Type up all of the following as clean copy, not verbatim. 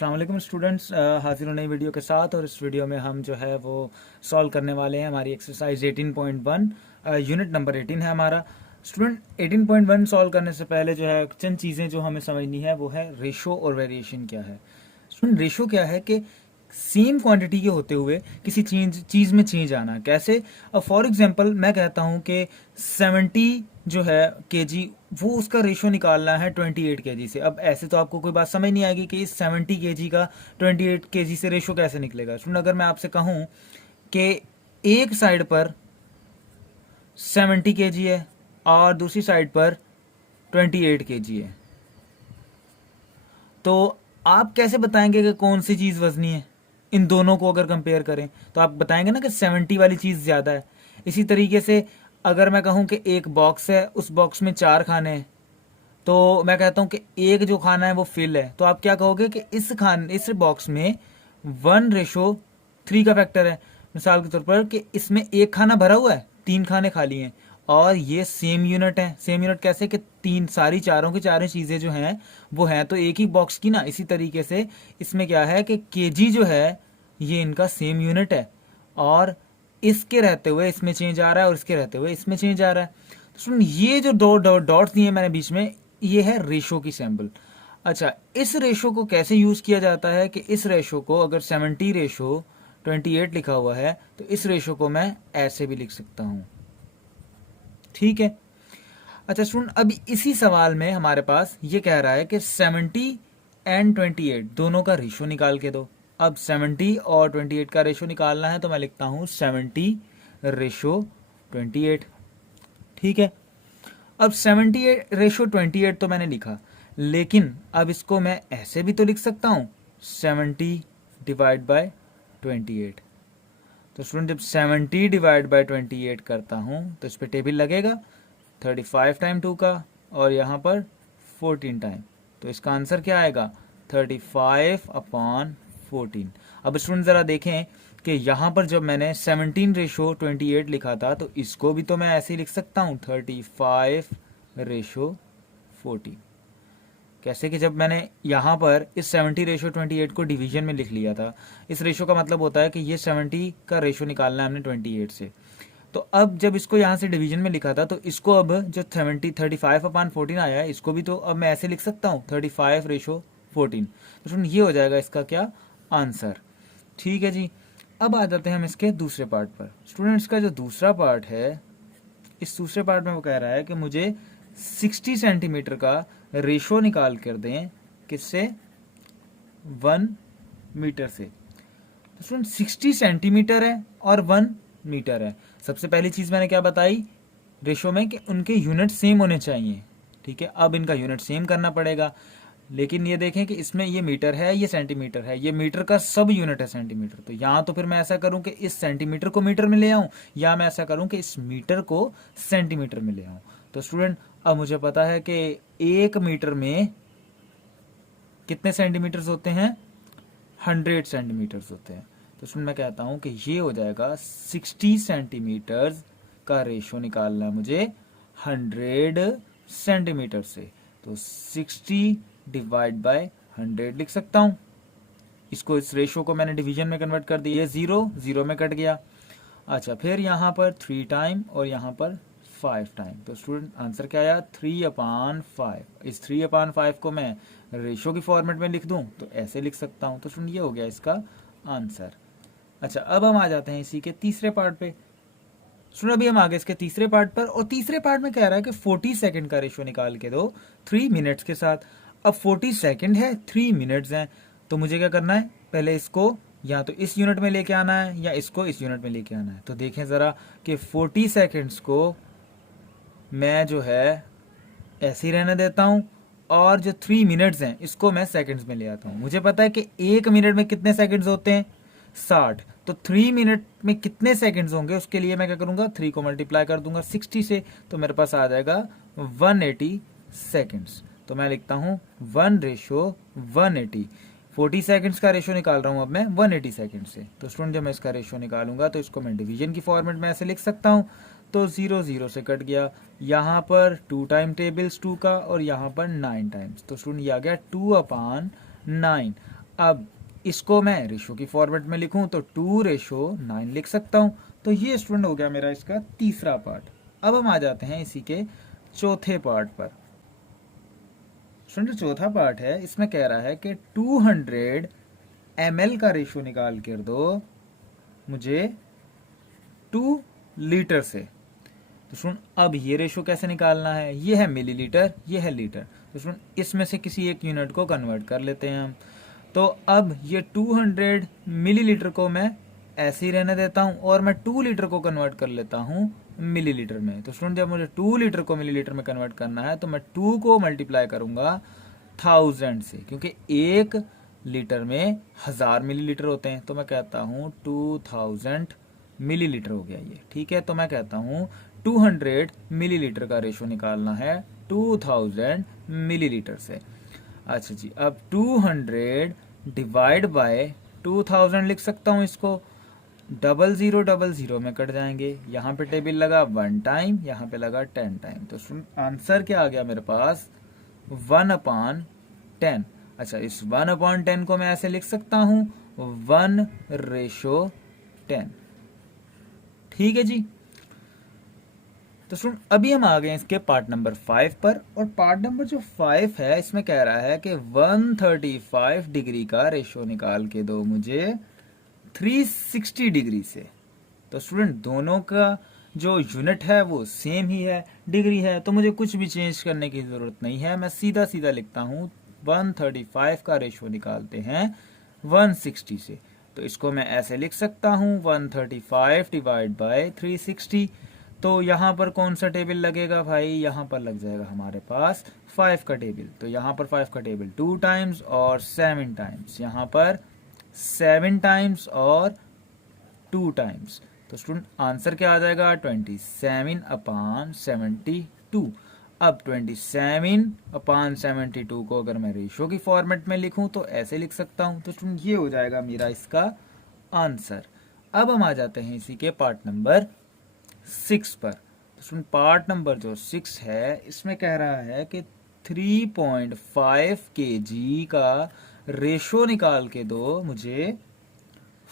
अस्सलाम वालेकुम स्टूडेंट्स, हाजिर हूँ नई वीडियो के साथ। और इस वीडियो में हम जो है वो सॉल्व करने वाले हैं हमारी एक्सरसाइज 18.1, यूनिट नंबर 18 है हमारा। स्टूडेंट 18.1 सॉल्व करने से पहले जो है चंद चीज़ें जो हमें समझनी है वो है रेशो और वेरिएशन क्या है। स्टूडेंट रेशो क्या है कि सेम क्वांटिटी के होते हुए किसी चीज़ में चेंज आना। कैसे? अब फॉर एग्जांपल मैं कहता हूँ कि 70 जो है केजी, वो उसका रेशो निकालना है 28 केजी से। अब ऐसे तो आपको कोई बात समझ नहीं आएगी कि इस 70 केजी का 28 केजी से रेशो कैसे निकलेगा। सुन, अगर मैं आपसे कहूँ कि एक साइड पर 70 केजी है और दूसरी साइड पर 28 केजी है, तो आप कैसे बताएंगे कि कौन सी चीज़ वजनी है? इन दोनों को अगर कंपेयर करें तो आप बताएंगे ना कि 70 वाली चीज़ ज़्यादा है। इसी तरीके से अगर मैं कहूँ कि एक बॉक्स है, उस बॉक्स में 4 खाने हैं, तो मैं कहता हूँ कि एक जो खाना है वो फिल है, तो आप क्या कहोगे कि इस बॉक्स में 1:3 का फैक्टर है। मिसाल के तौर पर कि इसमें एक खाना भरा हुआ है, 3 खाने खाली हैं, और ये सेम यूनिट है। सेम यूनिट कैसे कि तीन सारी चारों की चारों चीज़ें जो हैं वो हैं तो एक ही बॉक्स की ना। इसी तरीके से इसमें क्या है कि केजी जो है ये इनका सेम यूनिट है, और इसके रहते हुए इसमें चेंज आ रहा है और इसके रहते हुए इसमें चेंज आ रहा है। तो सुन, ये जो दो डॉट्स दिए मैंने बीच में, ये है रेशो की सैम्पल। अच्छा, इस रेशो को कैसे यूज़ किया जाता है कि इस रेशो को अगर 70:28 लिखा हुआ है तो इस रेशो को मैं ऐसे भी लिख सकता हूँ। ठीक है। अच्छा सुन, अभी इसी सवाल में हमारे पास ये कह रहा है कि 70 एंड 28 दोनों का रेशो निकाल के दो। अब 70 और 28 का रेशो निकालना है तो मैं लिखता हूँ 70:28। ठीक है। अब 70:28 तो मैंने लिखा, लेकिन अब इसको मैं ऐसे भी तो लिख सकता हूँ 70/28। तो स्टूडेंट जब 70/28 करता हूँ तो इस पर टेबल लगेगा 35 टाइम 2 का, और यहाँ पर 14 टाइम। तो इसका आंसर क्या आएगा? 35/14। अब स्टूडेंट ज़रा देखें कि यहाँ पर जब मैंने 17:28 लिखा था तो इसको भी तो मैं ऐसे ही लिख सकता हूँ 35/14। कैसे कि जब मैंने यहाँ पर इस 70:28 को डिवीजन में लिख लिया था, इस रेशो का मतलब होता है कि ये 70 का रेशो निकालना है हमने 28 से। तो अब जब इसको यहाँ से डिवीजन में लिखा था तो इसको अब जो 35/14 आया है इसको भी तो अब मैं ऐसे लिख सकता हूँ 35/14। तो सुन, ये हो जाएगा इसका क्या आंसर। ठीक है जी। अब आ जाते हैं हम इसके दूसरे पार्ट पर। स्टूडेंट्स का जो दूसरा पार्ट है, इस दूसरे पार्ट में वो कह रहा है कि मुझे 60 सेंटीमीटर का रेशो निकाल कर दें। किससे? 1 मीटर से। तो सुन, 60 सेंटीमीटर है और 1 मीटर है। सबसे पहली चीज़ मैंने क्या बताई रेशो में कि उनके यूनिट सेम होने चाहिए। ठीक है, अब इनका यूनिट सेम करना पड़ेगा, लेकिन ये देखें कि इसमें ये मीटर है, ये सेंटीमीटर है, ये मीटर का सब यूनिट है सेंटीमीटर। तो यहाँ तो फिर मैं ऐसा करूँ कि इस सेंटीमीटर को मीटर में ले आऊँ, या मैं ऐसा करूँ कि इस मीटर को सेंटीमीटर में ले आऊँ। तो स्टूडेंट अब मुझे पता है कि 1 मीटर में कितने सेंटीमीटर्स होते हैं? 100 सेंटीमीटर्स होते हैं। तो स्टूडेंट मैं कहता हूँ कि ये हो जाएगा 60 सेंटीमीटर्स का रेशो निकालना है मुझे 100 सेंटीमीटर से। तो 60/100 लिख सकता हूँ। इसको, इस रेशो को मैंने डिवीजन में कन्वर्ट कर दिया, 0 में कट गया। अच्छा, फिर यहाँ पर 3 टाइम और यहाँ पर 5 टाइम। तो स्टूडेंट आंसर क्या आया? 3/5। इस 3/5 को मैं रेशो की फॉर्मेट में लिख दूँ तो ऐसे लिख सकता हूँ। तो स्टूडेंट ये हो गया इसका आंसर। अच्छा, अब हम आ जाते हैं इसी के तीसरे पार्ट पे। सुनो, अभी हम आगे इसके तीसरे पार्ट पर, और तीसरे पार्ट में कह रहा है कि 40 सेकंड का रेशो निकाल के दो 3 मिनट्स के साथ। अब 40 सेकंड है, 3 मिनट्स हैं, तो मुझे क्या करना है? पहले इसको या तो इस यूनिट में लेके आना है या इसको इस यूनिट में लेके आना है। तो देखें ज़रा कि 40 सेकंड्स को मैं जो है ऐसे ही रहने देता हूँ, और जो 3 मिनट्स हैं इसको मैं सेकंड्स में ले आता हूँ। मुझे पता है कि 1 मिनट में कितने सेकंड्स होते हैं? 60। तो 3 मिनट में कितने सेकंड्स होंगे उसके लिए मैं क्या करूँगा? 3 को मल्टीप्लाई कर दूंगा 60 से, तो मेरे पास आ जाएगा 180 सेकंड्स। तो मैं लिखता हूँ 1:180। 40 सेकंड्स का रेशो निकाल रहा हूँ अब मैं 180 सेकंड से। तो स्टूडेंट जब मैं इसका रेशो निकालूंगा तो इसको मैं डिवीजन की फॉर्मेट में ऐसे लिख सकता हूँ। तो 0 से कट गया, यहाँ पर 2 टाइम टेबल्स 2 का और यहाँ पर 9 टाइम्स। तो स्टूडेंट ये आ गया 2/9। अब इसको मैं रेशो की फॉर्मेट में लिखूं तो 2:9 लिख सकता हूं। तो ये स्टूडेंट हो गया मेरा इसका तीसरा पार्ट। अब हम आ जाते हैं इसी के चौथे पार्ट पर। स्टूडेंट चौथा पार्ट है, इसमें कह रहा है कि 200 ml का रेशो निकाल कर दो मुझे 2 लीटर से। तो सुन, अब ये रेशो कैसे निकालना है, ये है मिलीलीटर, ये है लीटर। तो सुन, इसमें से किसी एक यूनिट को कन्वर्ट कर लेते हैं हम। तो अब ये 200 मिलीलीटर को मैं ऐसे ही रहने देता हूं और मैं 2 लीटर को कन्वर्ट कर लेता हूं मिलीलीटर में। तो स्टूडेंट जब मुझे 2 लीटर को मिलीलीटर में कन्वर्ट करना है तो मैं 2 को मल्टीप्लाई करूंगा 1000 से, क्योंकि 1 लीटर में 1000 मिलीलीटर होते हैं। तो मैं कहता हूं 2000 मिलीलीटर हो गया ये, ठीक है। तो मैं कहता हूं 200 मिलीलीटर का रेशो निकालना है 2000 मिलीलीटर से। अच्छा जी, अब 200 डिवाइड बाय 2000 लिख सकता हूं इसको। 0000 में कट जाएंगे, यहाँ पे टेबल लगा 1 टाइम, यहाँ पे लगा 10 टाइम। तो आंसर क्या आ गया मेरे पास, 1/10। अच्छा, इस 1/10 को मैं ऐसे लिख सकता हूं 1:10। ठीक है जी। तो सुन, अभी हम आ गए इसके पार्ट नंबर 5 पर। और पार्ट नंबर जो 5 है इसमें कह रहा है कि 135 डिग्री का रेशो निकाल के दो मुझे 360 डिग्री से। तो स्टूडेंट दोनों का जो यूनिट है वो सेम ही है, डिग्री है, तो मुझे कुछ भी चेंज करने की जरूरत नहीं है। मैं सीधा सीधा लिखता हूं 135 का रेशो निकालते हैं 160 से। तो इसको मैं ऐसे लिख सकता हूं 135 डिवाइड बाय 360। तो यहाँ पर कौन सा टेबल लगेगा भाई, यहाँ पर लग जाएगा हमारे पास 5 का टेबल। तो यहाँ पर 5 का टेबल 2 टाइम्स और 7 टाइम्स, यहाँ पर 7 टाइम्स और 2 टाइम्स। तो स्टूडेंट आंसर क्या आ जाएगा, 27/72। अब 27/72 को अगर मैं रेशो की फॉर्मेट में लिखूं तो ऐसे लिख सकता हूं। तो स्टूडेंट ये हो जाएगा मेरा इसका आंसर। अब हम आ जाते हैं इसी के पार्ट नंबर 6 पर। तो पार्ट नंबर जो 6 है इसमें कह रहा है कि 3.5 kg का रेशो निकाल के दो मुझे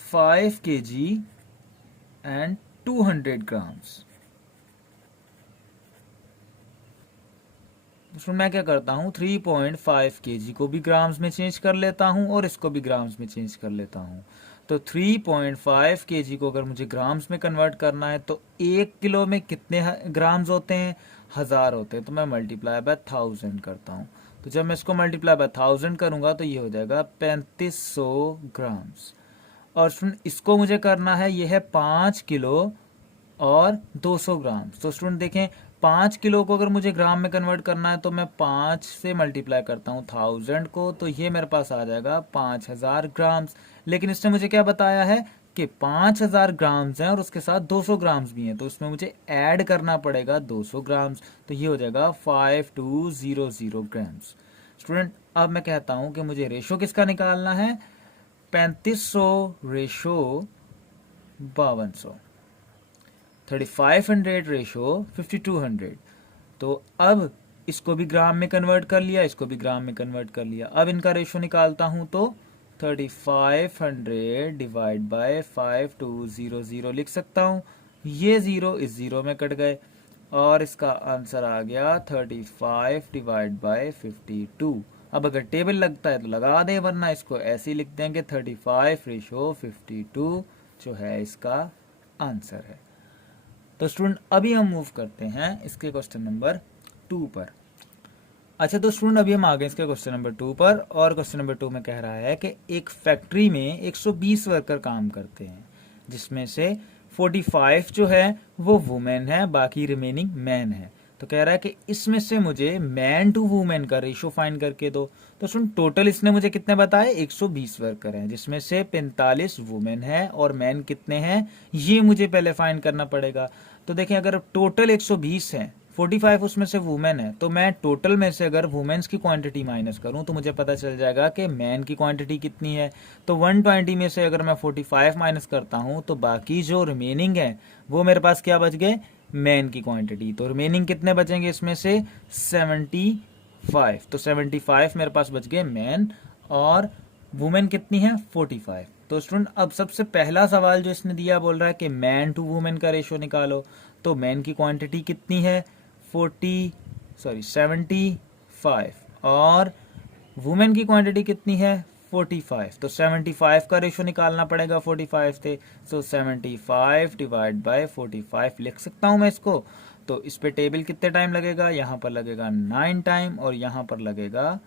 5 kg एंड 200 ग्राम्स। तो मैं क्या करता हूं 3.5 kg को भी ग्राम्स में चेंज कर लेता हूं और इसको भी ग्राम्स में चेंज कर लेता हूं। तो 3.5 kg को अगर मुझे ग्राम्स में कन्वर्ट करना है तो 1 किलो में कितने ग्राम्स होते हैं, 1000 होते हैं। तो मैं मल्टीप्लाई बाय 1000 करता हूं। तो जब मैं इसको मल्टीप्लाई बाय 1000 करूंगा तो ये हो जाएगा 3500 ग्राम्स। और स्टूडेंट इसको मुझे करना है, ये है 5 किलो और 200 ग्राम। तो स्टूडेंट देखें 5 किलो को अगर मुझे ग्राम में कन्वर्ट करना है तो मैं 5 से मल्टीप्लाई करता हूँ 1000 को, तो ये मेरे पास आ जाएगा 5000 ग्राम्स। लेकिन इसने मुझे क्या बताया है कि 5000 ग्राम्स हैं और उसके साथ 200 ग्राम्स भी हैं, तो उसमें मुझे ऐड करना पड़ेगा 200 ग्राम्स। तो ये हो जाएगा 5200 ग्राम्स। स्टूडेंट अब मैं कहता हूँ कि मुझे रेशो किसका निकालना है, 3500 रेशो 5200, 3500 रेशो 5200। तो अब इसको भी ग्राम में कन्वर्ट कर लिया, इसको भी ग्राम में कन्वर्ट कर लिया। अब इनका रेशो निकालता हूं तो 3500 डिवाइड बाय 5200 लिख सकता हूं। ये 0 इस 0 में कट गए और इसका आंसर आ गया 35 डिवाइड बाय 52। अब अगर टेबल लगता है तो लगा दें, वरना इसको ऐसे ही लिख देंगे 35 रेशो 52 जो है इसका आंसर है। तो स्टूडेंट अभी हम मूव करते हैं इसके क्वेश्चन नंबर 2 पर। अच्छा, तो स्टूडेंट अभी हम आ गए इसके क्वेश्चन नंबर 2 पर। और क्वेश्चन नंबर 2 में कह रहा है कि एक फैक्ट्री में 120 वर्कर काम करते हैं, जिसमें से 45 जो है वो वुमेन है, बाकी रिमेनिंग मैन है। तो कह रहा है कि इसमें से मुझे मैन टू वुमेन का रेशो फाइंड करके दो। तो सुन, टोटल इसने मुझे कितने बताए, 120 वर्कर हैं, जिसमें से 45 वुमेन है और मैन कितने हैं ये मुझे पहले फाइंड करना पड़ेगा। तो देखें अगर टोटल 120 हैं, 45 उसमें से वुमेन है, तो मैं टोटल में से अगर वुमेन्स की क्वांटिटी माइनस करूं तो मुझे पता चल जाएगा कि मैन की क्वांटिटी कितनी है। तो 120 में से अगर मैं 45 माइनस करता हूं तो बाकी जो रिमेनिंग है वो मेरे पास क्या बच गए, मैन की क्वांटिटी। तो रिमेनिंग कितने बचेंगे इसमें से, 75। तो 75 मेरे पास बच गए मैन और वुमेन कितनी है 45। तो स्टूडेंट अब सबसे पहला सवाल जो इसने दिया बोल रहा है कि मैन टू वुमेन का रेशो निकालो। तो मैन की क्वांटिटी कितनी है 75 और वुमेन की क्वांटिटी कितनी है 45। तो 75 का रेशो निकालना पड़ेगा 45 से। सो 75 डिवाइड बाय 45 लिख सकता हूँ मैं इसको। तो इस पे टेबल कितने टाइम लगेगा, यहाँ पर लगेगा 9 टाइम और यहाँ पर लगेगा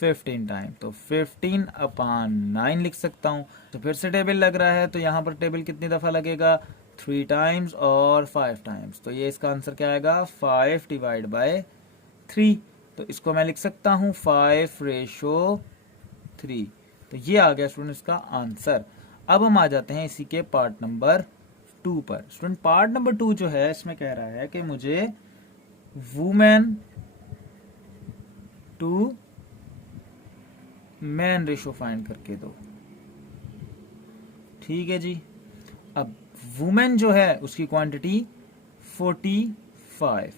15 टाइम। तो 15/9 लिख सकता हूँ। तो फिर से टेबल लग रहा है, तो यहाँ पर टेबल कितनी दफ़ा लगेगा 3 टाइम्स और 5 टाइम्स। तो ये इसका आंसर क्या आएगा 5 डिवाइड बाय 3। तो इसको मैं लिख सकता हूँ 5:3। तो ये आ गया स्टूडेंट इसका आंसर। अब हम आ जाते हैं इसी के पार्ट नंबर 2 पर। स्टूडेंट पार्ट नंबर 2 जो है इसमें कह रहा है कि मुझे women to man ratio find करके दो। ठीक है जी। अब वुमेन जो है उसकी क्वांटिटी 45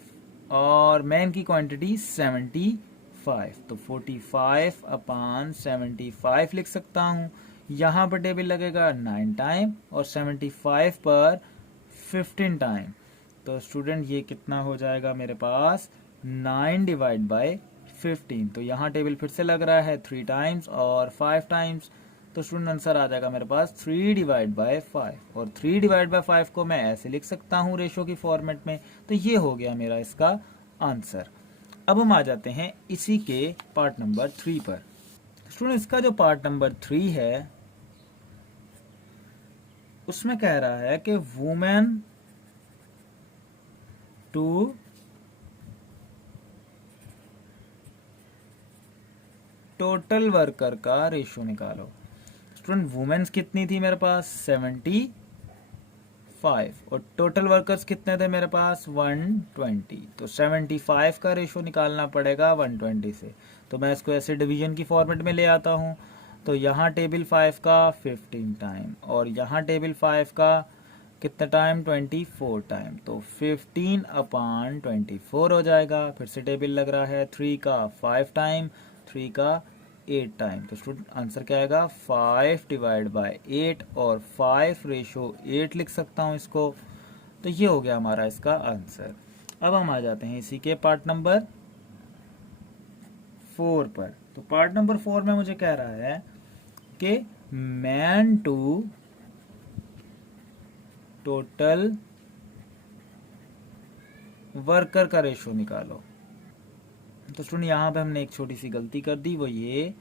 और मैन की क्वांटिटी 75। तो 45/75 लिख सकता हूँ। यहाँ पर टेबल लगेगा 9 टाइम और 75 पर 15 टाइम। तो स्टूडेंट ये कितना हो जाएगा मेरे पास 9 डिवाइड बाय 15। तो यहाँ टेबल फिर से लग रहा है 3 टाइम्स और 5 टाइम्स। तो स्टूडेंट आंसर आ जाएगा मेरे पास 3 डिवाइड बाय 5 और 3 डिवाइड बाय 5 को मैं ऐसे लिख सकता हूँ रेशो की फॉर्मेट में। तो ये हो गया मेरा इसका आंसर। अब हम आ जाते हैं इसी के पार्ट नंबर 3 पर। स्टूडेंट इसका जो पार्ट नंबर 3 है उसमें कह रहा है कि वुमेन टू टोटल वर्कर का रेशो निकालो। स्टूडेंट वुमेन्स कितनी थी मेरे पास 75 और टोटल वर्कर्स कितने थे मेरे पास 120। तो 75 का रेशो निकालना पड़ेगा 120 से। तो मैं इसको ऐसे डिवीजन की फॉर्मेट में ले आता हूँ। तो यहाँ टेबल 5 का 15 टाइम और यहाँ टेबल 5 का कितना टाइम 24 टाइम। तो 15/24 हो जाएगा। फिर से टेबल लग रहा है 3 का 5 टाइम, 3 का 8 टाइम। तो स्टूडेंट आंसर क्या आएगा 5 डिवाइड बाय 8 और 5:8 लिख सकता हूँ इसको। तो ये हो गया हमारा इसका आंसर। अब हम आ जाते हैं इसी के पार्ट नंबर 4 पर। तो पार्ट नंबर 4 में मुझे कह रहा है कि मैन टू टोटल वर्कर का रेशो निकालो। तो स्टूडेंट यहाँ पे हमने एक छोटी सी गलती कर दी, वो ये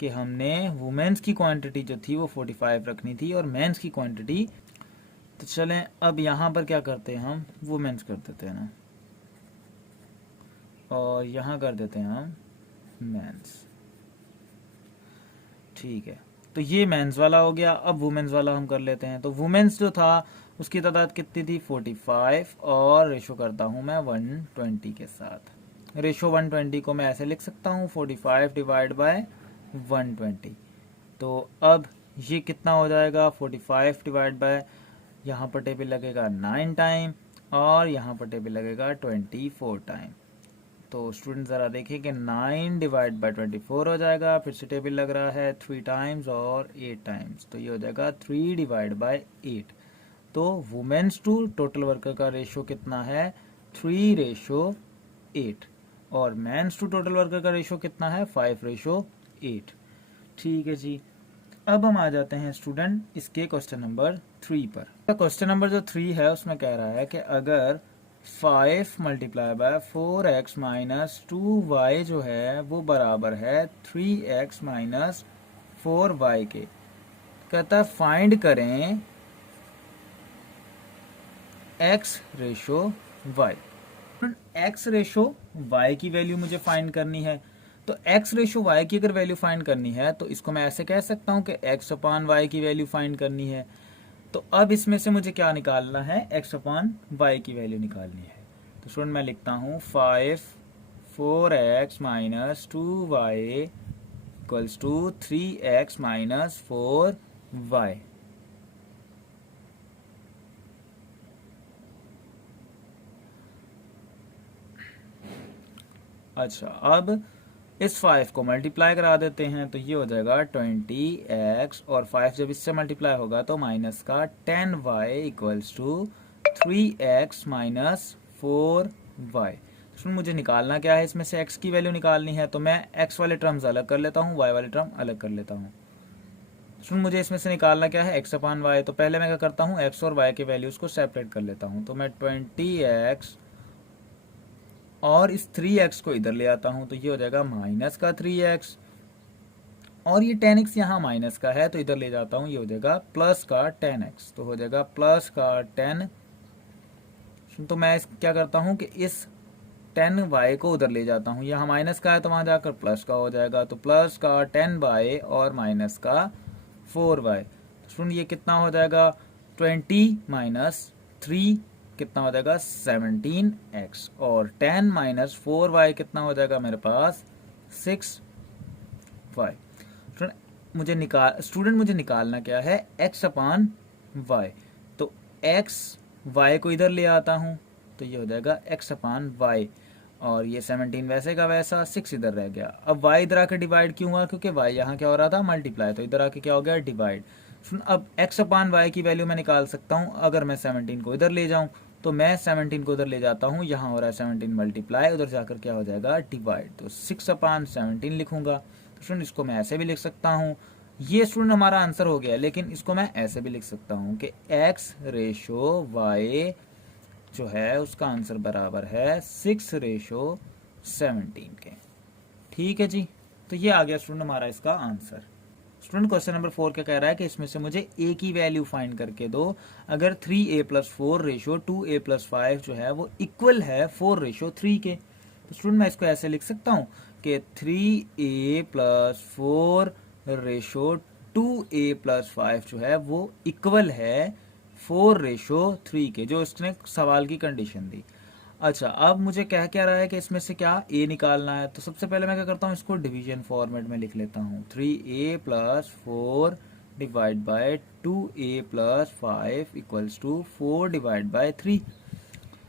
कि हमने वुमेन्स की क्वांटिटी जो थी वो 45 रखनी थी और मेंस की क्वांटिटी। तो चलें अब यहाँ पर क्या करते हैं हम वुमेन्स कर देते हैं ना और यहाँ कर देते हैं हम मेंस। ठीक है, तो ये मेंस वाला हो गया। अब वुमेन्स वाला हम कर लेते हैं। तो वुमेन्स जो था उसकी तादाद कितनी थी 45 और रेशो करता हूँ मैं 120 के साथ। रेशो 120 को मैं ऐसे लिख सकता हूँ 45 डिवाइड बाय 120। तो अब ये कितना हो जाएगा 45 डिवाइड बाय, यहाँ पर टेबल लगेगा 9 टाइम और यहाँ पर टेबल लगेगा 24 टाइम। तो स्टूडेंट ज़रा देखें कि 9 डिवाइड बाय 24 हो जाएगा। फिर से टेबल लग रहा है 3 टाइम्स और 8 टाइम्स। तो ये हो जाएगा 3 डिवाइड बाय 8। तो वुमेन्स टू टोटल वर्कर का रेशो कितना है 3:8 और मेंस टू टोटल वर्कर का रेशो कितना है 5:8। ठीक है जी। अब हम आ जाते हैं स्टूडेंट इसके क्वेश्चन नंबर 3 पर। क्वेश्चन नंबर जो 3 है उसमें कह रहा है कि अगर 5 multiply by 4x minus 2y जो है वो बराबर है 3x माइनस 4y के, कहता है फाइंड करें x ratio y। x ratio y की वैल्यू मुझे फाइंड करनी है। तो x रेशो y की अगर वैल्यू फाइंड करनी है तो इसको मैं ऐसे कह सकता हूँ कि x अपान y की वैल्यू फाइंड करनी है। तो अब इसमें से मुझे क्या निकालना है x अपान y की वैल्यू निकालनी है। तो स्टूडेंट मैं लिखता हूँ 4x minus 2y equals to 3x minus 4y। अच्छा, अब इस 5 को मल्टीप्लाई करा देते हैं तो ये हो जाएगा 20x, और 5 जब इससे मल्टीप्लाई होगा तो माइनस का 10y equals to 3x minus 4y। तो मुझे निकालना क्या है, इसमें से x की वैल्यू निकालनी है, तो मैं x वाले टर्म्स अलग कर लेता हूँ, y वाले टर्म अलग कर लेता हूँ। मुझे इसमें से निकालना क्या है, x अपान y। तो पहले मैं क्या करता हूँ, x और y के वैल्यूज को सेपरेट कर लेता हूँ। तो मैं 20x और इस 3x को इधर ले आता हूँ, तो ये हो जाएगा माइनस का 3x, और ये 10x यहाँ माइनस का है तो इधर ले जाता हूँ, ये हो जाएगा प्लस का 10x, तो हो जाएगा प्लस का 10। तो मैं क्या करता हूँ कि इस 10y को उधर ले जाता हूँ, यहाँ माइनस का है तो वहाँ जाकर प्लस का हो जाएगा, तो प्लस का 10y और माइनस का 4y। सुन ये कितना हो जाएगा, 20 माइनस 3 कितना हो जाएगा 17x, और 10 माइनस 4y कितना हो जाएगा मेरे पास 6y। स्टूडेंट मुझे निकालना क्या है, x अपान y। तो x y को इधर ले आता हूँ तो ये हो जाएगा x अपान y, और ये 17 वैसे का वैसा, 6 इधर रह गया। अब y इधर आके डिवाइड क्यों हुआ, क्योंकि y यहाँ क्या हो रहा था मल्टीप्लाई, तो इधर आके क्या हो गया डिवाइड। सुन अब x अपान y की वैल्यू मैं निकाल सकता हूँ, अगर मैं 17 को इधर ले जाऊँ तो मैं 17 को उधर ले जाता हूँ, यहाँ हो रहा है 17 मल्टीप्लाई, उधर जाकर क्या हो जाएगा डिवाइड, तो 6 अपान 17 लिखूंगा। तो सुन इसको मैं ऐसे भी लिख सकता हूँ, ये स्टूडेंट हमारा आंसर हो गया, लेकिन इसको मैं ऐसे भी लिख सकता हूँ कि x रेशो y जो है उसका आंसर बराबर है 6:17 के। ठीक है जी, तो ये आ गया स्टूडेंट हमारा इसका आंसर। स्टूडेंट क्वेश्चन नंबर 4 क्या कह रहा है कि इसमें से मुझे a की वैल्यू फाइंड करके दो अगर 3a plus 4 ratio 2a plus 5 जो है वो इक्वल है 4 रेशो 3 के। तो स्टूडेंट मैं इसको ऐसे लिख सकता हूँ कि 3a plus 4 ratio 2a plus 5 जो है वो इक्वल है 4 रेशो 3 के, जो इसने सवाल की कंडीशन दी। अच्छा, अब मुझे कह क्या रहा है कि इसमें से क्या a निकालना है, तो सबसे पहले मैं क्या करता हूँ, इसको डिवीजन फॉर्मेट में लिख लेता हूँ। 3a plus 4 divide by 2a plus 5 equals to 4 divide by 3।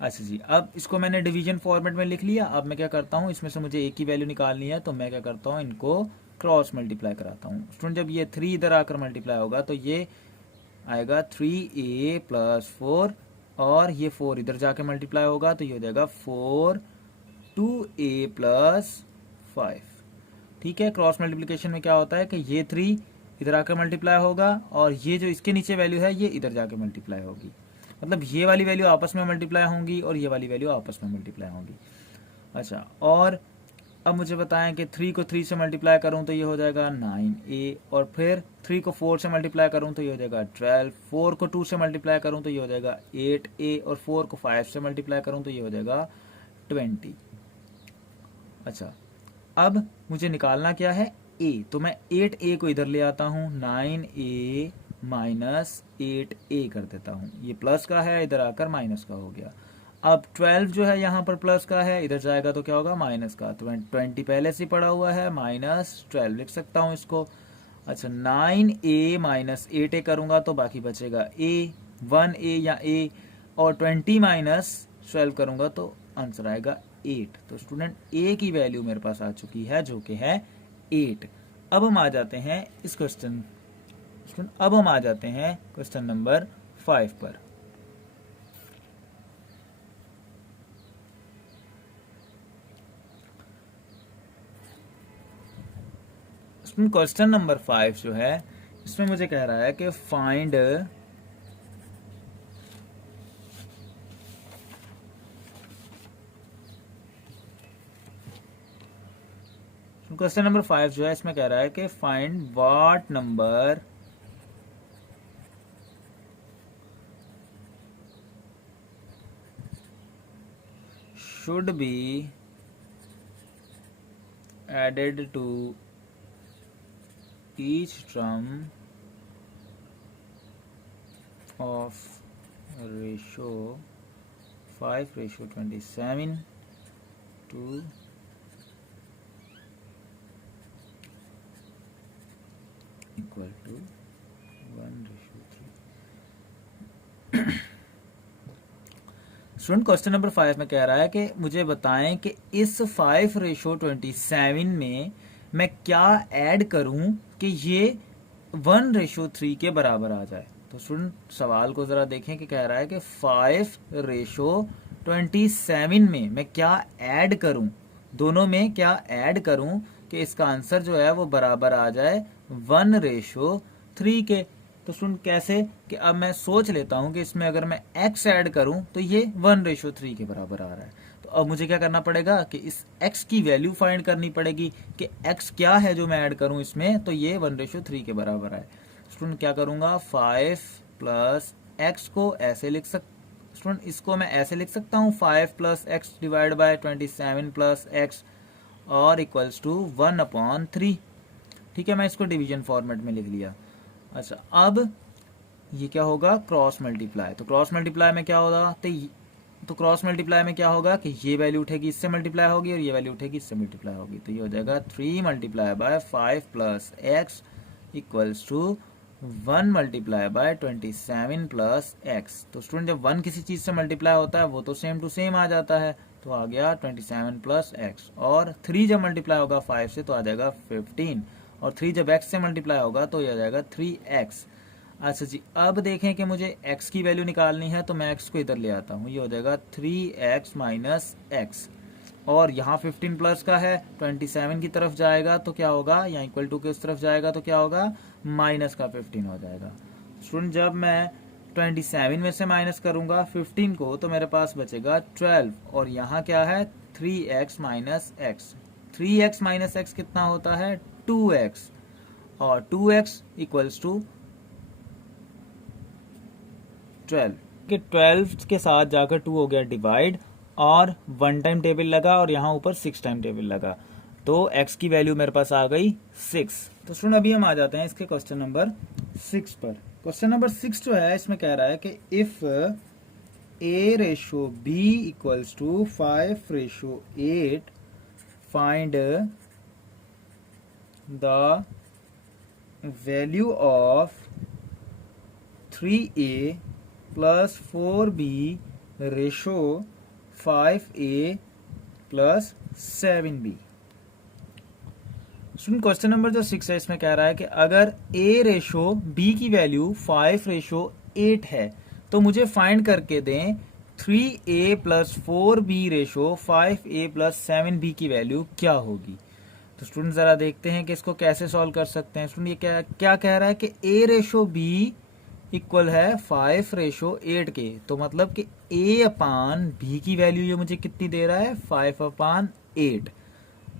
अच्छा जी, अब इसको मैंने डिवीजन फॉर्मेट में लिख लिया। अब मैं क्या करता हूँ, इसमें से मुझे a की वैल्यू निकालनी है, तो मैं क्या करता हूँ, इनको क्रॉस मल्टीप्लाई कराता हूँ। स्टूडेंट जब ये 3 इधर आकर मल्टीप्लाई होगा तो ये आएगा 3a प्लस 4, और ये 4 इधर जाके मल्टीप्लाई होगा तो ये हो जाएगा 4 2a प्लस 5। ठीक है, क्रॉस मल्टीप्लिकेशन में क्या होता है कि ये 3 इधर आकर मल्टीप्लाई होगा, और ये जो इसके नीचे वैल्यू है ये इधर जाके मल्टीप्लाई होगी, मतलब ये वाली वैल्यू आपस में मल्टीप्लाई होंगी और ये वाली वैल्यू आपस में मल्टीप्लाई होंगी। अच्छा, और अब मुझे बताएं कि 3 को 3 से मल्टीप्लाई करूं तो ये हो जाएगा 9a, और फिर 3 को 4 से मल्टीप्लाई करूं तो ये हो जाएगा 12, 4 को 2 से मल्टीप्लाई करूं तो ये हो जाएगा 8a, और 4 को 5 से मल्टीप्लाई करूं तो ये हो जाएगा 20। अच्छा, अब मुझे निकालना क्या है a, तो मैं 8a को इधर ले आता हूँ, 9a माइनस 8a कर देता हूँ, ये प्लस का है इधर आकर माइनस का हो गया। अब 12 जो है यहाँ पर प्लस का है, इधर जाएगा तो क्या होगा माइनस का, तो 20 पहले से पड़ा हुआ है, माइनस 12 लिख सकता हूँ इसको। अच्छा, 9a माइनस 8a करूँगा तो बाकी बचेगा a, 1a या a, और 20 माइनस 12 करूँगा तो आंसर आएगा 8। तो स्टूडेंट a की वैल्यू मेरे पास आ चुकी है जो कि है 8। अब हम आ जाते हैं इस क्वेश्चन अब हम आ जाते हैं क्वेश्चन नंबर 5 पर। क्वेश्चन नंबर 5 जो है इसमें मुझे कह रहा है कि फाइंड क्वेश्चन नंबर 5 जो है इसमें कह रहा है कि find what number should be added to each term of ratio 5:27 to equal to 1:3। Student question number 5 में कह रहा है कि मुझे बताएं कि इस 5:27 में मैं क्या ऐड करूं कि ये 1:3 के बराबर आ जाए। तो स्टूडेंट सवाल को ज़रा देखें कि कह रहा है कि 5:27 में मैं क्या ऐड करूं, दोनों में क्या ऐड करूं कि इसका आंसर जो है वो बराबर आ जाए 1:3 के। तो स्टूडेंट कैसे, कि अब मैं सोच लेता हूं कि इसमें अगर मैं x ऐड करूं तो ये 1:3 के बराबर आ रहा है। तो अब मुझे क्या करना पड़ेगा कि इस x की वैल्यू फाइंड करनी पड़ेगी कि x क्या है जो मैं ऐड करूं इसमें, तो ये 1:3 के बराबर है। स्टूडेंट क्या करूंगा, 5 प्लस x को ऐसे लिख स्टूडेंट इसको मैं ऐसे लिख सकता हूँ 5 plus x divide by 27 plus x और इक्वल्स टू 1/3। ठीक है, मैं इसको डिवीजन फॉर्मेट में लिख लिया। अच्छा, अब ये क्या होगा, क्रॉस मल्टीप्लाई। तो क्रॉस मल्टीप्लाई में क्या होगा, तो क्रॉस मल्टीप्लाई में क्या होगा कि ये वैल्यू उठेगी इससे मल्टीप्लाई होगी और ये वैल्यू उठेगी इससे मल्टीप्लाई होगी। तो ये हो जाएगा 3 multiply by 5 plus X equals to 1 multiply by 27 plus X. तो स्टूडेंट जब 1 किसी चीज़ से मल्टीप्लाई होता है वो तो सेम टू सेम आ जाता है, तो आ गया 27 प्लस एक्स। और 3 जब मल्टीप्लाई होगा 5 से तो आ जाएगा 15, और 3 जब x से मल्टीप्लाई होगा तो ये आ जाएगा 3x। अच्छा जी, अब देखें कि मुझे x की वैल्यू निकालनी है, तो मैं x को इधर ले आता हूँ, ये हो जाएगा 3x माइनस एक्स, और यहाँ 15 प्लस का है 27 की तरफ जाएगा तो क्या होगा, यहाँ इक्वल टू के उस तरफ जाएगा तो क्या होगा, माइनस का 15 हो जाएगा। स्टूडेंट जब मैं 27 में से माइनस करूंगा 15 को तो मेरे पास बचेगा 12, और यहाँ क्या है 3x minus x. 3x minus x कितना होता है, 2x, और 2x इक्वल्स टू 12 के 12 के साथ जाकर 2 हो गया डिवाइड, और 1 टाइम टेबल लगा और यहाँ ऊपर 6 टाइम टेबल लगा, तो x की वैल्यू मेरे पास आ गई 6। तो स्टूडेंट अभी हम आ जाते हैं इसके क्वेश्चन नंबर 6 पर। क्वेश्चन नंबर 6 जो है इसमें कह रहा है कि if a/b equals to 5/8 find the value of 3a plus 4b ratio 5a plus 7b। Student question number जो 6 है इसमें कह रहा है कि अगर a रेशो b की वैल्यू 5/8 है तो मुझे फाइंड करके दें 3a plus 4b ratio 5a plus 7b की वैल्यू क्या होगी। तो स्टूडेंट जरा देखते हैं कि इसको कैसे सॉल्व कर सकते हैं। स्टूडेंट ये क्या क्या कह रहा है कि a रेशो b इक्वल है 5/8 के, तो मतलब कि a अपान b की वैल्यू ये मुझे कितनी दे रहा है, 5/8।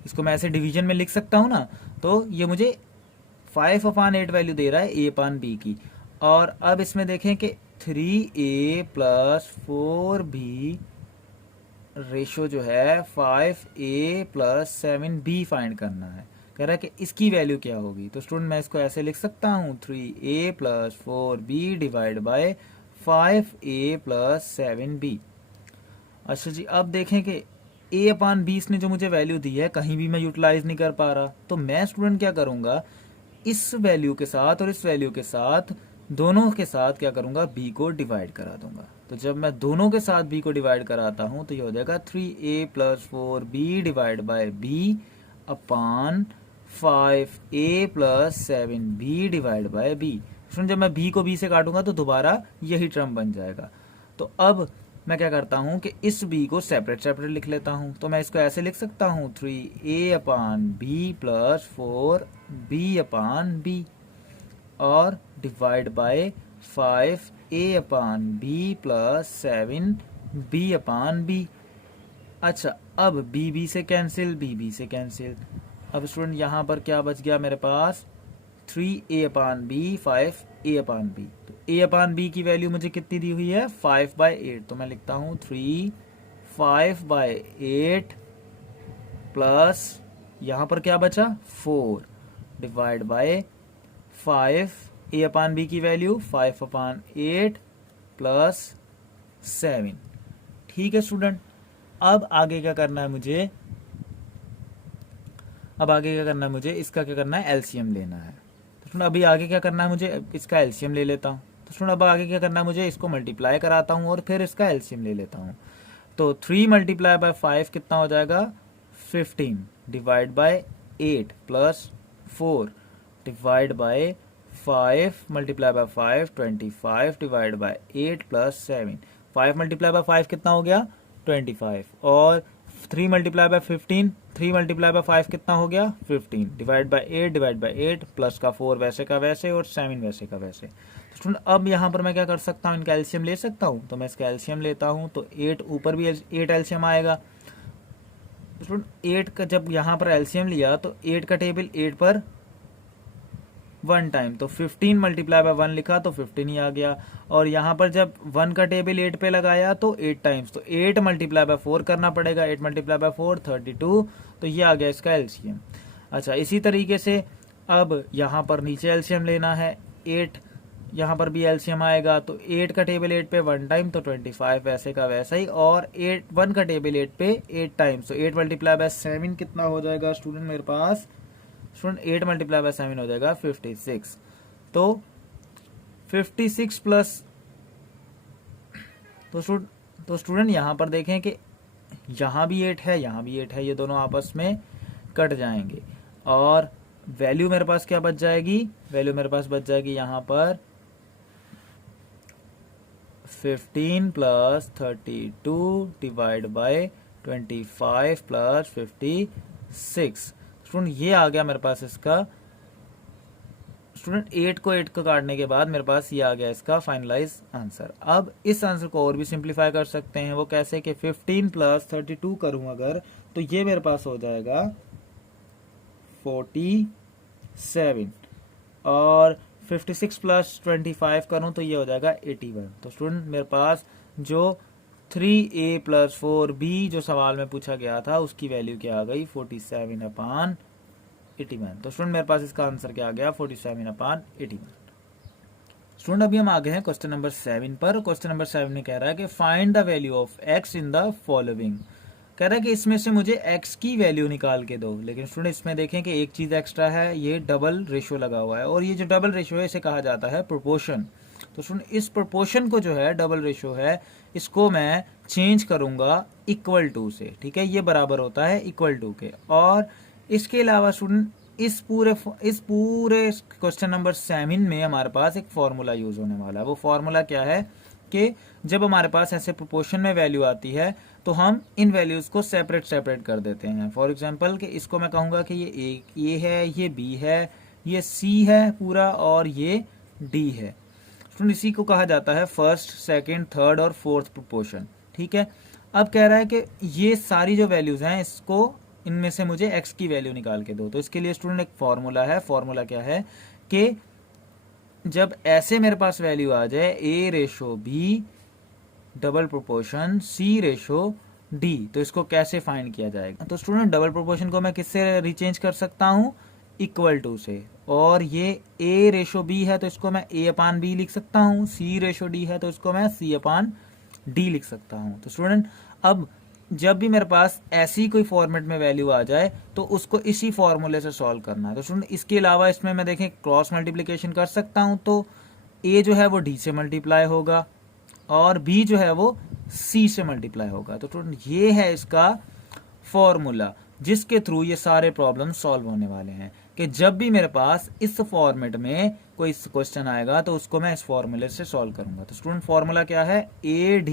इसको मैं ऐसे डिवीजन में लिख सकता हूँ ना, तो ये मुझे 5/8 वैल्यू दे रहा है a अपान b की। और अब इसमें देखें कि 3a प्लस 4b रेशो जो है 5a प्लस 7b फाइंड करना है। कह रहा है कि इसकी वैल्यू क्या होगी। तो स्टूडेंट मैं इसको ऐसे लिख सकता हूँ 3a plus 4b divide by 5a plus 7b। अच्छा जी, अब देखें कि a अपान b ने जो मुझे वैल्यू दी है कहीं भी मैं यूटिलाइज नहीं कर पा रहा, तो मैं स्टूडेंट क्या करूँगा, इस वैल्यू के साथ और इस वैल्यू के साथ दोनों के साथ क्या करूँगा, b को डिवाइड करा दूंगा। तो जब मैं दोनों के साथ b को डिवाइड कराता हूँ तो ये हो जाएगा 3a plus 4b divide by b upon 5a plus 7b divide by b। जब मैं b को b से काटूंगा तो दोबारा यही टर्म बन जाएगा। तो अब मैं क्या करता हूँ कि इस b को सेपरेट सेपरेट लिख लेता हूँ। तो मैं इसको ऐसे लिख सकता हूँ 3a अपान b प्लस 4b अपान b और divide by 5a upon b plus 7b upon b। अच्छा, अब b से कैंसिल, b से कैंसिल। अब स्टूडेंट यहाँ पर क्या बच गया मेरे पास, 3a अपान b 5a अपान b। तो a अपान b की वैल्यू मुझे कितनी दी हुई है, 5/8। तो मैं लिखता हूँ 5/8 प्लस यहाँ पर क्या बचा 4 divide bye 5 a upon b की वैल्यू 5/8 प्लस 7। ठीक है स्टूडेंट, अब आगे क्या करना है मुझे, इसका क्या करना है, एलसीएम लेना है। तो आगे क्या करना है मुझे, इसका एलसीएम ले लेता हूँ। तो स्टूडेंट अब आगे क्या करना है, मुझे इसको मल्टीप्लाई कराता हूँ और फिर इसका एलसीएम ले लेता हूँ। तो 3 मल्टीप्लाई बाय 5 कितना हो जाएगा 15 divide by 8 plus 4 divide bye 5 multiply by 5 25 divide by 8 plus 7। 5 multiply by 5 कितना हो गया 25 और 3 मल्टीप्लाई बाय 15, 3 मल्टीप्लाई बाय 5 कितना हो गया 15 डिवाइड बाय 8 प्लस का 4 वैसे का वैसे और 7 वैसे का वैसे। तो स्टूडेंट अब यहाँ पर मैं क्या कर सकता हूँ, इनका एलसीएम ले सकता हूँ। तो मैं इसका एलसीएम लेता हूँ तो 8 ऊपर भी 8 एलसीएम आएगा। तो स्टूडेंट 8 का जब यहाँ पर एलसीएम लिया तो 8 का टेबल 8 पर 1 टाइम, तो 15 मल्टीप्लाई बाय 1 लिखा तो 15 ही आ गया। और यहाँ पर जब 1 का टेबल 8 पे लगाया तो 8 टाइम्स, तो 8 मल्टीप्लाई बाय 4 करना पड़ेगा, 8 मल्टीप्लाई बाय 4 32, तो ये आ गया इसका एलसीएम। अच्छा, इसी तरीके से अब यहाँ पर नीचे एलसीएम लेना है, 8 यहाँ पर भी एलसीएम आएगा, तो 8 का टेबल 8 पे 1 टाइम तो 25 वैसे का वैसा ही, और 1 का टेबल 8 पे 8 टाइम्स, तो 8 मल्टीप्लाई बाय 7 कितना हो जाएगा स्टूडेंट मेरे पास, स्टूडेंट 8 मल्टीप्लाई बाय 7 हो जाएगा 56। तो 56 प्लस, तो स्टूडेंट यहाँ पर देखें कि यहाँ भी 8 है, यहाँ भी 8 है, ये दोनों आपस में कट जाएंगे और वैल्यू मेरे पास क्या बच जाएगी, वैल्यू मेरे पास बच जाएगी यहाँ पर 15 plus 32 divide by 25 plus 56। Student ये आ गया मेरे पास इसका, स्टूडेंट 8 को 8 को काटने के बाद मेरे पास ये आ गया इसका फाइनलाइज आंसर। अब इस आंसर को और भी सिंप्लीफाई कर सकते हैं, वो कैसे कि 15 प्लस 32 करूं अगर, तो ये मेरे पास हो जाएगा 47 और 56 प्लस 25 करूं तो ये हो जाएगा 81। तो स्टूडेंट मेरे पास जो 3a प्लस 4b जो सवाल में पूछा गया था उसकी वैल्यू क्या आ गई 47/81। तो स्टूडेंट मेरे पास इसका आंसर क्या आ गया 47/81। स्टूडेंट अभी हम आ गए हैं क्वेश्चन नंबर 7 पर। क्वेश्चन नंबर 7 में कह रहा है कि find the value of x in the following. कह रहा है कि इसमें से मुझे x की वैल्यू निकाल के दो, लेकिन स्टूडेंट इसमें देखें कि एक चीज एक्स्ट्रा है, ये डबल रेशियो लगा हुआ है और ये जो डबल रेशियो है इसे कहा जाता है प्रोपोर्शन। तो स्टूडेंट इस प्रोपोर्शन को जो है डबल रेशियो है इसको मैं चेंज करूंगा इक्वल टू से, ठीक है, ये बराबर होता है इक्वल टू के। और इसके अलावा स्टूडेंट इस पूरे क्वेश्चन नंबर 7 में हमारे पास एक फॉर्मूला यूज होने वाला है। वो फॉर्मूला क्या है कि जब हमारे पास ऐसे प्रोपोर्शन में वैल्यू आती है तो हम इन वैल्यूज को सेपरेट कर देते हैं। फॉर एग्जांपल कि इसको मैं कहूंगा कि ये ए है, ये बी है, ये सी है पूरा और ये डी है। स्टूडेंट इसी को कहा जाता है फर्स्ट, सेकंड, थर्ड और फोर्थ प्रोपोर्शन, ठीक है। अब कह रहा है कि ये सारी जो वैल्यूज हैं इसको इनमें से मुझे x की वैल्यू निकाल के दो। तो इसके लिए स्टूडेंट एक फॉर्मूला है, फॉर्मूला क्या है कि जब ऐसे मेरे पास वैल्यू आ जाए a ratio b double proportion c ratio d, तो इसको कैसे फाइंड किया जाएगा। तो स्टूडेंट डबल प्रोपोर्शन को मैं किससे रिचेंज कर सकता हूँ इक्वल टू से, और ये a रेशो b है तो इसको मैं a/b लिख सकता हूँ, c रेशो d है तो इसको मैं c/d लिख सकता हूँ। तो स्टूडेंट अब जब भी मेरे पास ऐसी कोई फॉर्मेट में वैल्यू आ जाए तो उसको इसी फॉर्मूले से सॉल्व करना है। तो स्टूडेंट इसके अलावा इसमें मैं देखें क्रॉस मल्टीप्लिकेशन कर सकता हूं, तो a जो है वो d से मल्टीप्लाई होगा और b जो है वो c से मल्टीप्लाई होगा। तो स्टूडेंट ये है इसका फॉर्मूला जिसके थ्रू ये सारे प्रॉब्लम सॉल्व होने वाले हैं कि जब भी मेरे पास इस फॉर्मेट में कोई क्वेश्चन आएगा तो उसको मैं इस फॉर्मूले से सॉल्व करूंगा। तो स्टूडेंट फॉर्मूला क्या है, AD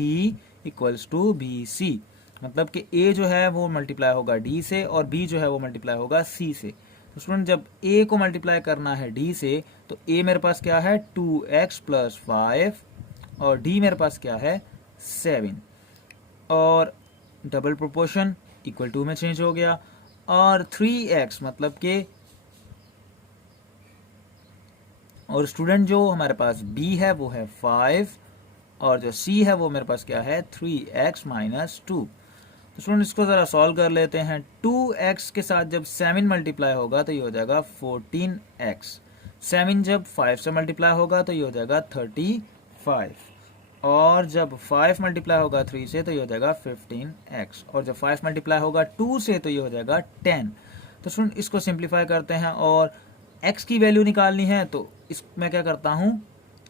इक्वल्स टू BC, मतलब कि a जो है वो मल्टीप्लाई होगा d से और b जो है वो मल्टीप्लाई होगा c से। तो स्टूडेंट जब a को मल्टीप्लाई करना है d से तो a मेरे पास क्या है 2x प्लस 5 और d मेरे पास क्या है 7, और डबल प्रोपोर्शन इक्वल टू में चेंज हो गया, और 3x मतलब कि, और स्टूडेंट जो हमारे पास b है वो है 5 और जो c है वो मेरे पास क्या है 3x माइनस 2। तो स्टूडेंट इसको जरा सॉल्व कर लेते हैं। 2x के साथ जब 7 मल्टीप्लाई होगा तो ये हो जाएगा 14x, 7 जब 5 से मल्टीप्लाई होगा तो ये हो जाएगा 35, और जब 5 मल्टीप्लाई होगा 3 से तो ये हो जाएगा 15x, और जब 5 मल्टीप्लाई होगा 2 से तो ये हो जाएगा 10। तो स्टूडेंट इसको सिंप्लीफाई करते हैं और x की वैल्यू निकालनी है तो इस मैं क्या करता हूँ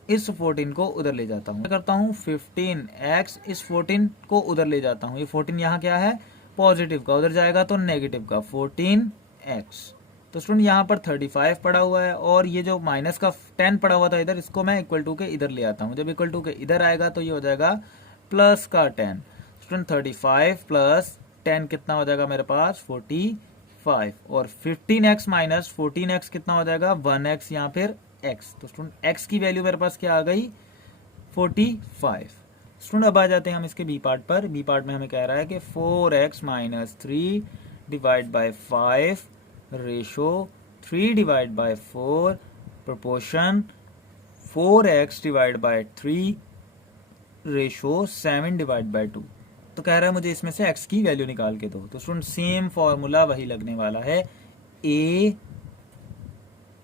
इस 14 को उधर ले जाता हूँ, क्या करता हूँ 15x इस 14 को उधर ले जाता हूँ। ये 14 यहाँ क्या है पॉजिटिव का, उधर जाएगा तो नेगेटिव का 14x। तो स्टूडेंट यहाँ पर 35 पड़ा हुआ है और ये जो माइनस का 10 पड़ा हुआ था इधर, इसको मैं इक्वल टू के इधर ले आता हूँ। जब इक्वल टू के इधर आएगा तो ये हो जाएगा प्लस का 10। स्टूडेंट 35 प्लस 10 कितना हो जाएगा मेरे पास 45, और 15x माइनस 14x कितना हो जाएगा 1x या फिर x। तो स्टूडेंट x की वैल्यू मेरे पास क्या आ गई 45। स्टूडेंट अब आ जाते हैं हम इसके बी पार्ट पर। बी पार्ट में हमें कह रहा है कि 4x minus 3 divide by 5 ratio 3 divide by 4 proportion 4x divide by 3 ratio 7 divide by 2। तो कह रहा है मुझे इसमें से x की वैल्यू निकाल के दो। तो स्टूडेंट सेम फॉर्मूला वही लगने वाला है, a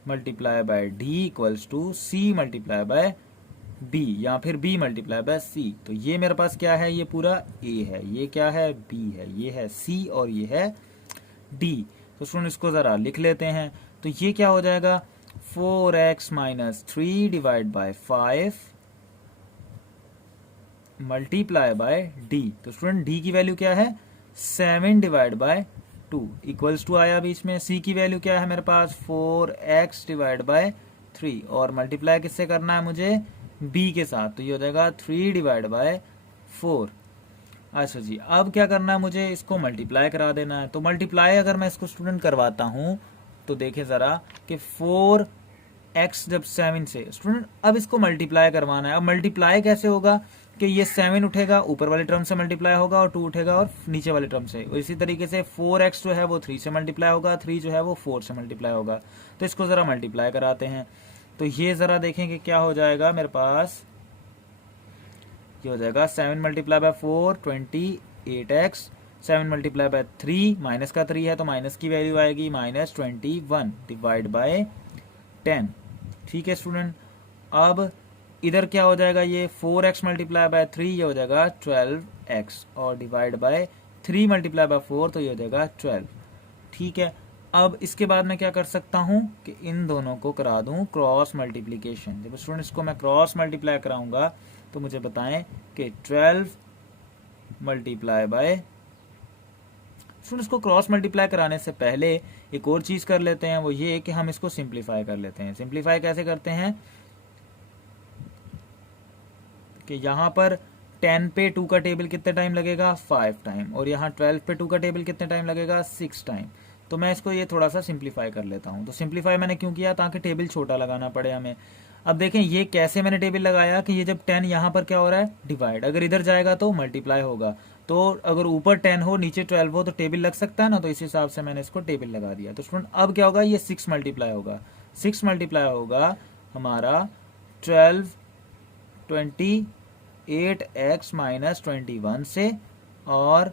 multiply by D equals to C multiply by b या फिर b मल्टीप्लाई बाय c। तो ये मेरे पास क्या है, ये पूरा a है, ये क्या है b है, ये है c और ये है d। तो स्टूडेंट इसको जरा लिख लेते हैं। तो ये क्या हो जाएगा 4x minus 3 divide by 5 multiply by D. तो स्टूडेंट डी की वैल्यू क्या है 7 डिवाइड बाय 2 इक्वल्स टू आया बीच में। सी की वैल्यू क्या है मेरे पास 4x डिवाइड बाय 3 और मल्टीप्लाई किससे करना है मुझे b के साथ, तो ये हो जाएगा 3 डिवाइड बाय 4। अच्छा जी, अब क्या करना है मुझे इसको मल्टीप्लाई करा देना है। तो मल्टीप्लाई अगर मैं इसको स्टूडेंट करवाता हूं तो देखें जरा कि 4x जब 7 से, स्टूडेंट अब इसको मल्टीप्लाई करवाना है। अब मल्टीप्लाई कैसे होगा कि ये 7 उठेगा ऊपर वाले टर्म से मल्टीप्लाई होगा और 2 उठेगा और नीचे वाले टर्म से। और इसी तरीके से 4x जो है वो 3 से मल्टीप्लाई होगा, 3 जो है वो 4 से मल्टीप्लाई होगा। तो इसको ज़रा मल्टीप्लाई कराते हैं। तो ये ज़रा देखें कि क्या हो जाएगा मेरे पास, ये हो जाएगा 7 multiply by 4 28x, 7 multiply by 3 minus का 3 है तो माइनस की वैल्यू आएगी माइनस 21 डिवाइड बाय 10। ठीक है स्टूडेंट, अब इधर क्या हो जाएगा ये 4x मल्टीप्लाई बाय 3 ये हो जाएगा 12x और डिवाइड बाय 3 मल्टीप्लाई बाय 4 तो ये हो जाएगा 12। ठीक है, अब इसके बाद मैं क्या कर सकता हूं कि इन दोनों को करा दूं क्रॉस मल्टीप्लीकेशन। जब स्टूडेंट इसको मैं क्रॉस मल्टीप्लाई कराऊंगा तो मुझे बताएं कि 12 मल्टीप्लाई बाय, स्टूडेंट इसको क्रॉस मल्टीप्लाई कराने से पहले एक और चीज कर लेते हैं, वो ये कि हम इसको सिंप्लीफाई कर लेते हैं। सिंप्लीफाई कैसे करते हैं कि यहाँ पर 10 पे 2 का टेबल कितने टाइम लगेगा 5 टाइम, और यहाँ 12 पे 2 का टेबल कितने टाइम लगेगा 6 टाइम। तो मैं इसको ये थोड़ा सा सिंप्लीफाई कर लेता हूँ। तो सिंप्लीफाई मैंने क्यों किया, ताकि टेबल छोटा लगाना पड़े हमें। अब देखें ये कैसे मैंने टेबल लगाया कि ये जब 10 यहाँ पर क्या हो रहा है डिवाइड, अगर इधर जाएगा तो मल्टीप्लाई होगा। तो अगर ऊपर 10 हो नीचे 12 हो तो टेबल लग सकता है ना, तो इस हिसाब से मैंने इसको टेबल लगा दिया। तो स्टूडेंट अब क्या होगा, ये 6 मल्टीप्लाई होगा, 6 मल्टीप्लाई होगा हमारा 12 28x माइनस 21 से, और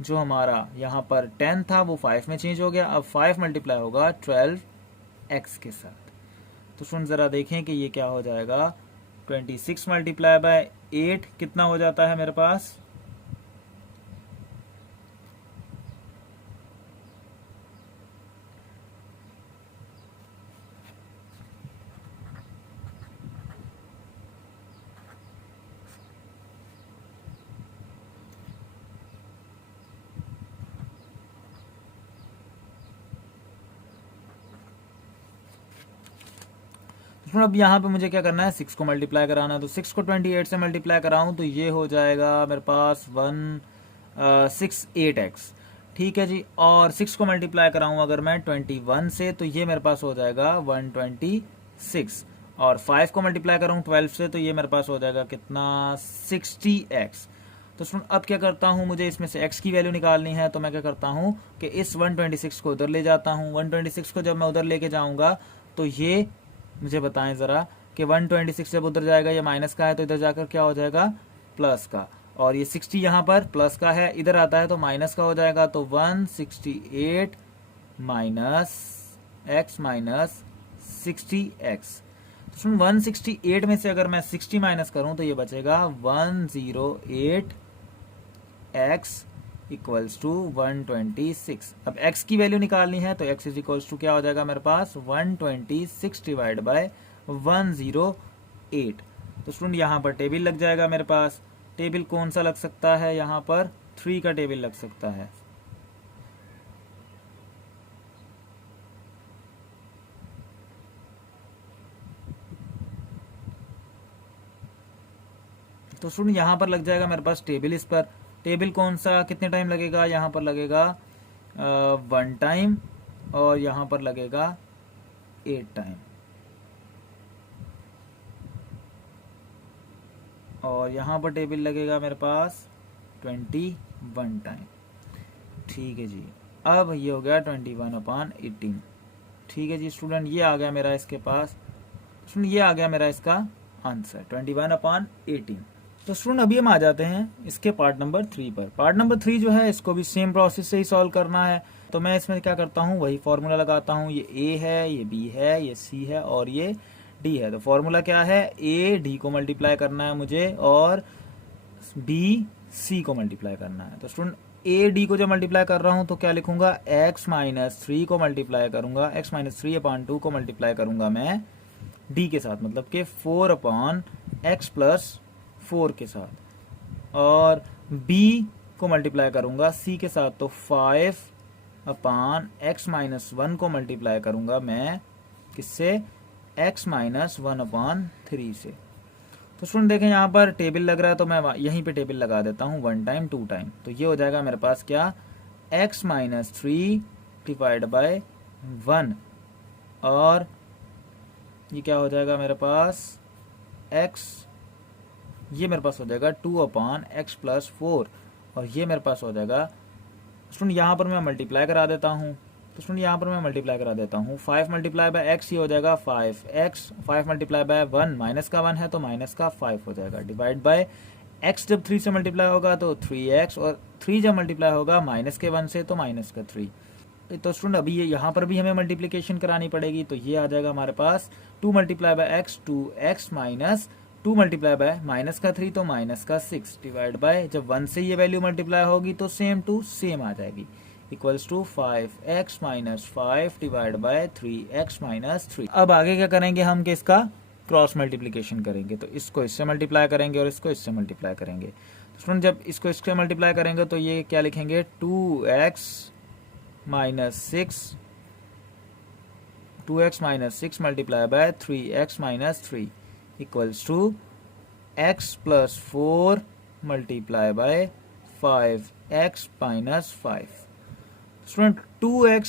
जो हमारा यहाँ पर 10 था वो 5 में चेंज हो गया। अब 5 मल्टीप्लाई होगा 12x के साथ। तो सुन जरा देखें कि ये क्या हो जाएगा 26 मल्टीप्लाई बाय 8 कितना हो जाता है मेरे पास, अब यहाँ पे मुझे क्या करना है 6 को मल्टीप्लाई कराना है। तो 6 को 28 से मल्टीप्लाई कराऊं तो ये हो जाएगा मेरे पास 168x। ठीक है जी, और 6 को मल्टीप्लाई कराऊं अगर मैं 21 से तो ये मेरे पास हो जाएगा 126, और 5 को मल्टीप्लाई करूं 12 से तो ये मेरे पास हो जाएगा कितना 60x। तो सुन अब क्या करता हूं, मुझे इसमें से x की वैल्यू निकालनी है। तो मैं क्या करता हूं कि इस 126 को उधर ले जाता हूं। 126 को जब मैं उधर लेके जाऊंगा तो ये मुझे बताएं जरा कि 126 जब उधर जाएगा ये माइनस का है तो इधर जाकर क्या हो जाएगा प्लस का, और ये 60 यहाँ पर प्लस का है, इधर आता है तो माइनस का हो जाएगा। तो 168 माइनस x माइनस 60x। तो सुन 168 में से अगर मैं 60 माइनस करूं तो ये बचेगा 108x इक्वल्स टू 126। अब x की वैल्यू निकालनी है तो x इक्वल्स टू क्या हो जाएगा मेरे पास 126 डिवाइड बाय 108 8। तो स्टूडेंट यहाँ पर टेबल लग जाएगा मेरे पास। टेबल कौन सा लग सकता है, यहाँ पर 3 का टेबल लग सकता है। तो स्टूडेंट यहाँ पर लग जाएगा मेरे पास टेबल। इस पर टेबल कौन सा, कितने टाइम लगेगा, यहाँ पर लगेगा 1 टाइम और यहाँ पर लगेगा 8 टाइम, और यहाँ पर टेबल लगेगा मेरे पास 21 टाइम। ठीक है जी, अब ये हो गया 21/18। ठीक है जी स्टूडेंट, ये आ गया मेरा इसके पास। स्टूडेंट ये आ गया मेरा इसका आंसर 21/18। तो स्टूडेंट अभी हम आ जाते हैं इसके पार्ट नंबर 3 पर। पार्ट नंबर 3 जो है इसको भी सेम प्रोसेस से ही सॉल्व करना है। तो मैं इसमें क्या करता हूँ, वही फॉर्मूला लगाता हूँ। ये ए है, ये बी है, ये सी है और ये डी है। तो फॉर्मूला क्या है, ए डी को मल्टीप्लाई करना है मुझे और बी सी को मल्टीप्लाई करना है। तो स्टूडेंट ए डी को जब मल्टीप्लाई कर रहा हूं तो क्या लिखूंगा, x-3 को मल्टीप्लाई करूंगा, x-3/2 को मल्टीप्लाई करूंगा मैं डी के साथ, मतलब कि 4/x+4 के साथ, और बी को मल्टीप्लाई करूंगा सी के साथ, तो 5/x-1 को मल्टीप्लाई करूंगा मैं किससे, x-1/3 से। तो स्टूडेंट देखें यहाँ पर टेबल लग रहा है तो मैं यहीं पे टेबल लगा देता हूँ 1 टाइम 2 टाइम। तो ये हो जाएगा मेरे पास क्या, x-3 डिवाइड बाय 1, और ये क्या हो जाएगा मेरे पास x, ये मेरे पास हो जाएगा 2/x+4, और ये मेरे पास हो जाएगा स्टूडेंट यहाँ पर मैं मल्टीप्लाई करा देता हूँ। तो स्टूडेंट यहाँ पर मैं मल्टीप्लाई करा देता हूँ, 5 मल्टीप्लाई बाय x, ये हो जाएगा 5x, 5 मल्टीप्लाई बाय 1, माइनस का 1 है तो माइनस का 5 हो जाएगा, डिवाइड बाय x जब 3 से मल्टीप्लाई होगा तो 3x, और 3 जब मल्टीप्लाई होगा माइनस के 1 से तो माइनस का 3। तो स्टूडेंट अभी ये यहाँ पर भी हमें मल्टीप्लिकेशन करानी पड़ेगी। तो ये आ जाएगा हमारे पास 2 multiply by x, 2x minus 2 multiply by minus का 3 तो माइनस का 6, डिवाइड बाय जब 1 से ये वैल्यू मल्टीप्लाई होगी तो सेम टू सेम आ जाएगी, equals to 5x-5 divide by 3x-3। अब आगे क्या करेंगे हम कि इसका क्रॉस मल्टीप्लिकेशन करेंगे। तो इसको इससे मल्टीप्लाई करेंगे और इसको इससे मल्टीप्लाई करेंगे। तो स्टूडेंट जब इसको इससे मल्टीप्लाई करेंगे तो ये क्या लिखेंगे, 2x-6 multiply by 3x-3 equals to x+4 multiply by 5x-5। Student 2x,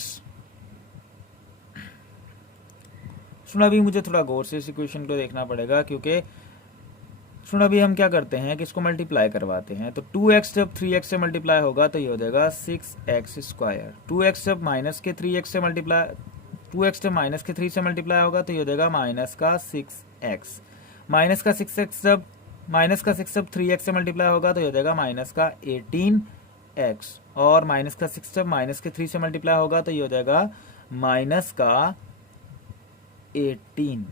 student अभी मुझे थोड़ा गौर से इस इक्वेशन को देखना पड़ेगा, क्योंकि स्टूडेंट अभी हम क्या करते हैं कि इसको मल्टीप्लाई करवाते हैं। तो 2x जब 3x से मल्टीप्लाई होगा तो ये हो जाएगा 6x²। 2x जब माइनस के 3x से मल्टीप्लाई, 2x जब माइनस के 3 से मल्टीप्लाई होगा तो ये हो जाएगा माइनस का 6x। माइनस का 6x जब 3x से मल्टीप्लाई होगा तो ये हो जाएगा माइनस का 18x, और माइनस का 6 जब माइनस के 3 से मल्टीप्लाई होगा तो ये हो जाएगा माइनस का 18।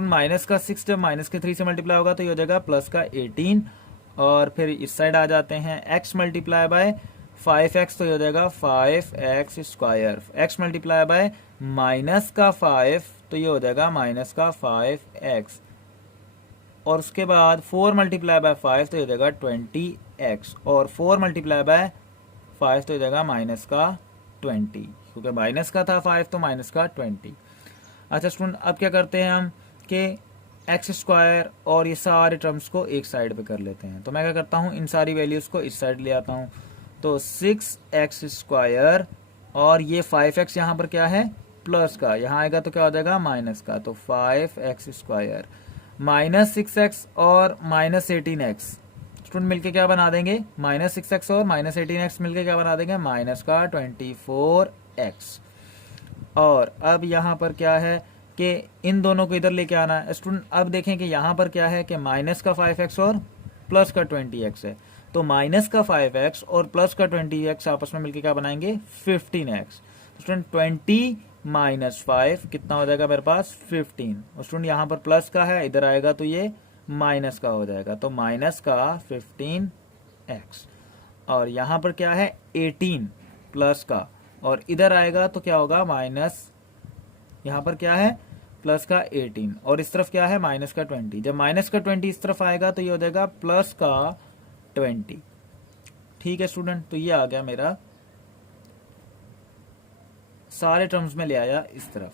माइनस का 6 जब माइनस के 3 से मल्टीप्लाई होगा तो ये हो जाएगा प्लस का 18, और फिर इस साइड आ जाते हैं x मल्टीप्लाई बाय 5x तो ये हो जाएगा 5x², x multiply by minus का 5 तो ये हो जाएगा माइनस का 5x, और उसके बाद 4 मल्टीप्लाई बाय 5 तो ये हो जाएगा 20x, और 4 मल्टीप्लाई बाय 5 तो हो जाएगा माइनस का 20, क्योंकि माइनस का था 5 तो माइनस का 20। अच्छा स्टूडेंट अब क्या करते हैं हम कि x² और ये सारे टर्म्स को एक साइड पे कर लेते हैं। तो मैं क्या करता हूँ, इन सारी वैल्यूज़ को इस साइड ले आता हूँ। तो 6x² और ये 5x यहाँ पर क्या है, प्लस का, यहाँ आएगा तो क्या हो जाएगा माइनस का, तो 5x² माइनस 6x और माइनस 18x स्टूडेंट मिलके क्या बना देंगे, माइनस 6x और माइनस 18x मिलके क्या बना देंगे, माइनस का 24x। और अब यहाँ पर क्या है कि इन दोनों को इधर लेके आना है। स्टूडेंट अब देखें कि यहाँ पर क्या है कि माइनस का 5x और प्लस का 20x है। तो माइनस का 5x और प्लस का 20x आपस में मिलके क्या बनाएंगे, 15x। स्टूडेंट 20 माइनस 5 कितना हो जाएगा मेरे पास, 15। और स्टूडेंट यहाँ पर प्लस का है, इधर आएगा तो ये माइनस का हो जाएगा, तो माइनस का 15x। और यहाँ पर क्या है 18 प्लस का, और इधर आएगा तो क्या होगा माइनस, यहाँ पर क्या है प्लस का 18 और इस तरफ क्या है माइनस का 20। जब माइनस का 20 इस तरफ आएगा तो ये हो जाएगा प्लस का 20। ठीक है स्टूडेंट, तो ये आ गया मेरा, सारे टर्म्स में ले आया इस तरफ।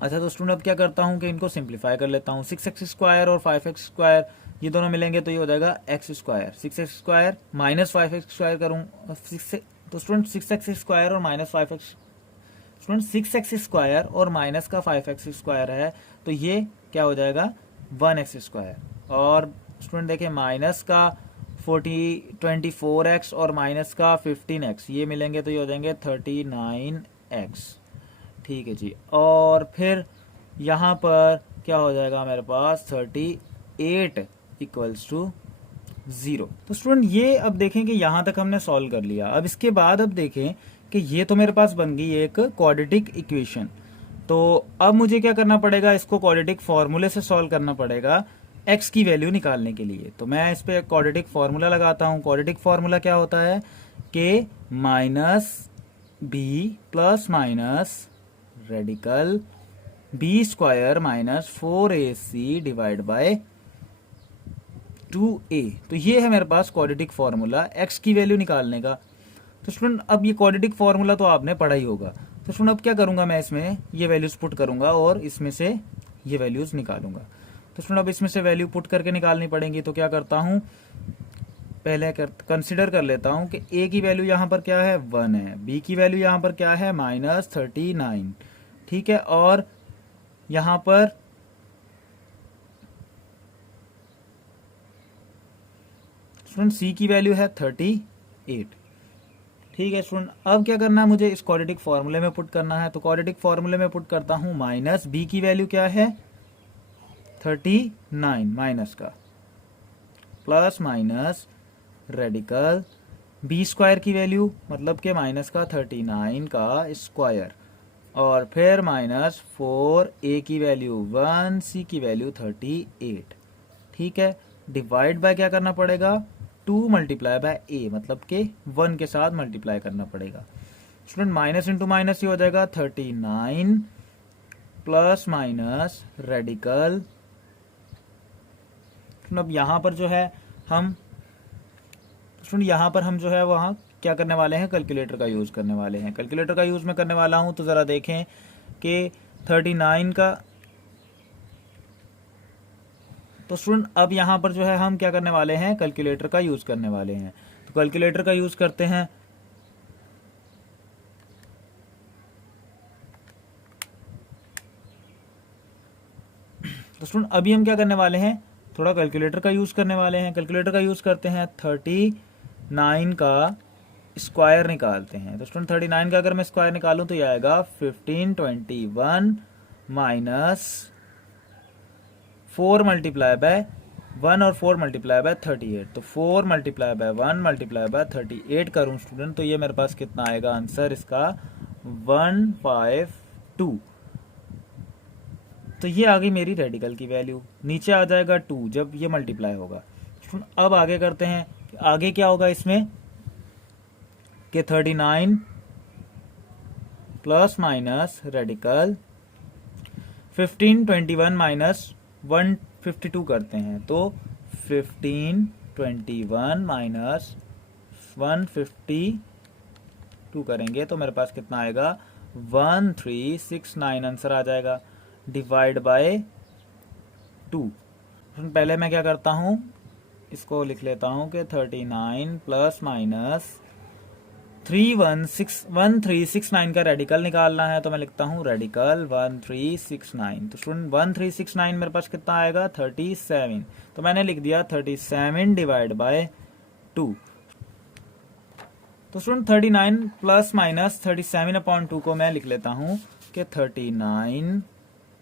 अच्छा तो स्टूडेंट अब क्या करता हूं कि इनको सिंप्लीफाई कर लेता हूं। 6x² और 5x² ये दोनों मिलेंगे तो ये हो जाएगा x²। 6x² माइनस 5x² करूँ तो स्टूडेंट 6x² और माइनस 5x, स्टूडेंट 6x² और माइनस का 5x² है तो ये क्या हो जाएगा 1x²। और स्टूडेंट देखिए माइनस का 24x और माइनस का 15x ये मिलेंगे तो ये हो जाएंगे 39x। ठीक है जी, और फिर यहाँ पर क्या हो जाएगा मेरे पास 38 इक्वल्स टू 0। तो स्टूडेंट ये अब देखें कि यहाँ तक हमने सॉल्व कर लिया। अब इसके बाद अब देखें कि ये तो मेरे पास बन गई एक क्वाड्रेटिक इक्वेशन। तो अब मुझे क्या करना पड़ेगा, इसको क्वाड्रेटिक फॉर्मूले से सॉल्व करना पड़ेगा x की वैल्यू निकालने के लिए। तो मैं इस पे क्वाड्रेटिक फॉर्मूला लगाता हूँ। क्वाड्रेटिक फॉर्मूला क्या होता है कि minus B plus minus radical b² minus 4ac divide by 2a। तो ये है मेरे पास क्वाड्रेटिक फॉर्मूला x की वैल्यू निकालने का। तो स्टूडेंट अब ये क्वाड्रेटिक फॉर्मूला तो आपने पढ़ा ही होगा। तो स्टूडेंट अब क्या करूंगा, मैं इसमें ये वैल्यूज पुट करूंगा और इसमें से ये वैल्यूज निकालूंगा। तो स्टूडेंट अब इसमें से वैल्यू पुट करके निकालनी पड़ेंगी। तो क्या करता हूं, पहले कंसिडर कर लेता हूं कि a की वैल्यू यहां पर क्या है 1 है, b की वैल्यू यहां पर क्या है -39। ठीक है, और यहां पर स्टूडेंट c की वैल्यू है 38। ठीक है स्टूडेंट, अब क्या करना है, मुझे इस क्वाड्रेटिक फॉर्मूले में पुट करना है। तो क्वाड्रेटिक फॉर्मूले में पुट करता हूं माइनस b की वैल्यू क्या है 39 माइनस का, प्लस माइनस रेडिकल b² की वैल्यू मतलब के माइनस का 39 का स्क्वायर, और फिर माइनस 4a की वैल्यू 1, c की वैल्यू 38। ठीक है, डिवाइड बाय क्या करना पड़ेगा 2 मल्टीप्लाई बाय a मतलब के 1 के साथ मल्टीप्लाई करना पड़ेगा। स्टूडेंट माइनस इंटू माइनस ये हो जाएगा 39 प्लस माइनस रेडिकल। अब यहाँ पर जो है हम स्टूडेंट यहाँ पर हम जो है वहाँ क्या करने वाले हैं, कैलकुलेटर का यूज करने वाले हैं। कैलकुलेटर का यूज मैं करने वाला हूँ। तो जरा देखें कि 39 का, तो स्टूडेंट अब यहाँ पर जो है हम क्या करने वाले हैं, कैलकुलेटर का यूज करने वाले हैं। तो कैलकुलेटर का यूज करते हैं। तो स्टूडेंट अभी हम क्या करने वाले हैं, थोड़ा कैलकुलेटर का यूज करने वाले हैं। कैलकुलेटर का यूज करते हैं, 39 का स्क्वायर निकालते हैं। तो स्टूडेंट 39 का अगर मैं स्क्वायर निकालूं तो ये आएगा 1521 माइनस 4 मल्टीप्लाई बाय 1 और 4 मल्टीप्लाई बाय 38। तो 4 मल्टीप्लाई बाय 1 मल्टीप्लाई बाय 38 करूं स्टूडेंट तो ये मेरे पास कितना आएगा आंसर इसका 152। तो ये आ गई मेरी रेडिकल की वैल्यू। नीचे आ जाएगा 2 जब ये मल्टीप्लाई होगा। अब आगे करते हैं, आगे क्या होगा इसमें कि 39 प्लस माइनस रेडिकल 1521 माइनस 152 करते हैं। तो 1521 माइनस 152 करेंगे तो मेरे पास कितना आएगा 1369 आंसर आ जाएगा, डिवाइड बाय 2। पहले मैं क्या करता हूं, इसको लिख लेता हूं कि 39 प्लस माइनस 1369 का रेडिकल निकालना है। तो मैं लिखता हूं रेडिकल 1369। तो स्टूडेंट 1369 मेरे पास कितना आएगा 37। तो मैंने लिख दिया 37 डिवाइड बाय 2। तो स्टूडेंट 39 प्लस माइनस 37/2 को मैं लिख लेता हूं कि 39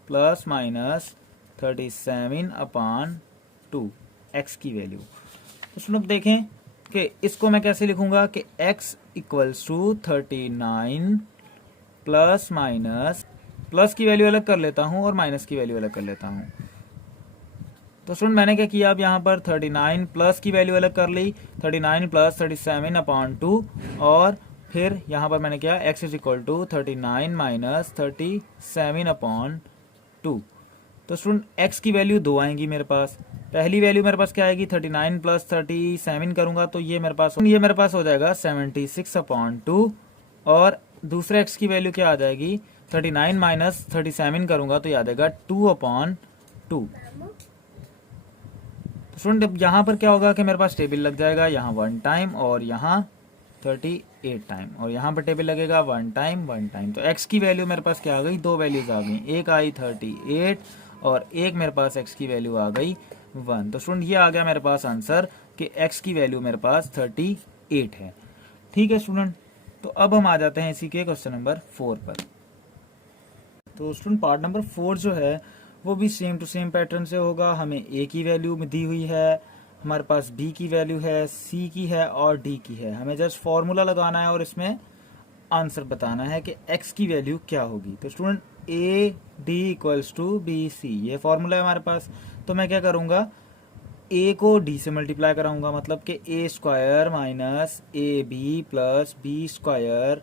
प्लस माइनस 37/2 x की वैल्यू। तो स्टूडेंट देखें कि इसको मैं कैसे लिखूंगा कि x equals to 39 plus minus, plus की वैल्यू अलग कर लेता हूं और माइनस की वैल्यू अलग कर लेता हूं। तो स्टूडेंट मैंने क्या किया, अब यहाँ पर 39 प्लस की वैल्यू अलग कर ली, 39 प्लस 37/2 और फिर यहाँ पर मैंने क्या, x is equal to 39 minus 37/2। तो स्टूडेंट x की वैल्यू 2 आएंगी मेरे पास। पहली वैल्यू मेरे पास क्या आएगी, 39 प्लस 37 करूंगा तो ये मेरे पास हो जाएगा 76/2। और दूसरे x की वैल्यू क्या आ जाएगी, 39 माइनस 37 करूंगा तो ये आ जाएगा 2/2। तो स्टूडेंट अब यहाँ पर क्या होगा कि मेरे पास टेबल लग जाएगा, यहाँ 1 टाइम और यहाँ 38 टाइम, और यहाँ पर टेबल लगेगा 1 टाइम 1 टाइम। तो x की वैल्यू मेरे पास क्या आ गई, 2 वैल्यूज आ गई, एक आई 38 और एक मेरे पास x की वैल्यू आ गई 1। तो स्टूडेंट ये आ गया मेरे पास आंसर कि x की वैल्यू मेरे पास 38 है। ठीक है स्टूडेंट, तो अब हम आ जाते हैं इसी के क्वेश्चन नंबर 4 पर। तो स्टूडेंट पार्ट नंबर 4 जो है वो भी सेम टू सेम पैटर्न से होगा। हमें a की वैल्यू दी हुई है, हमारे पास b की वैल्यू है, c की है और d की है। हमें जस्ट फॉर्मूला लगाना है और इसमें आंसर बताना है कि x की वैल्यू क्या होगी। तो student a d equals to b c, ये फॉर्मूला है हमारे पास। तो मैं क्या करूँगा, a को d से मल्टीप्लाई कराऊंगा, मतलब कि a square minus A B plus B square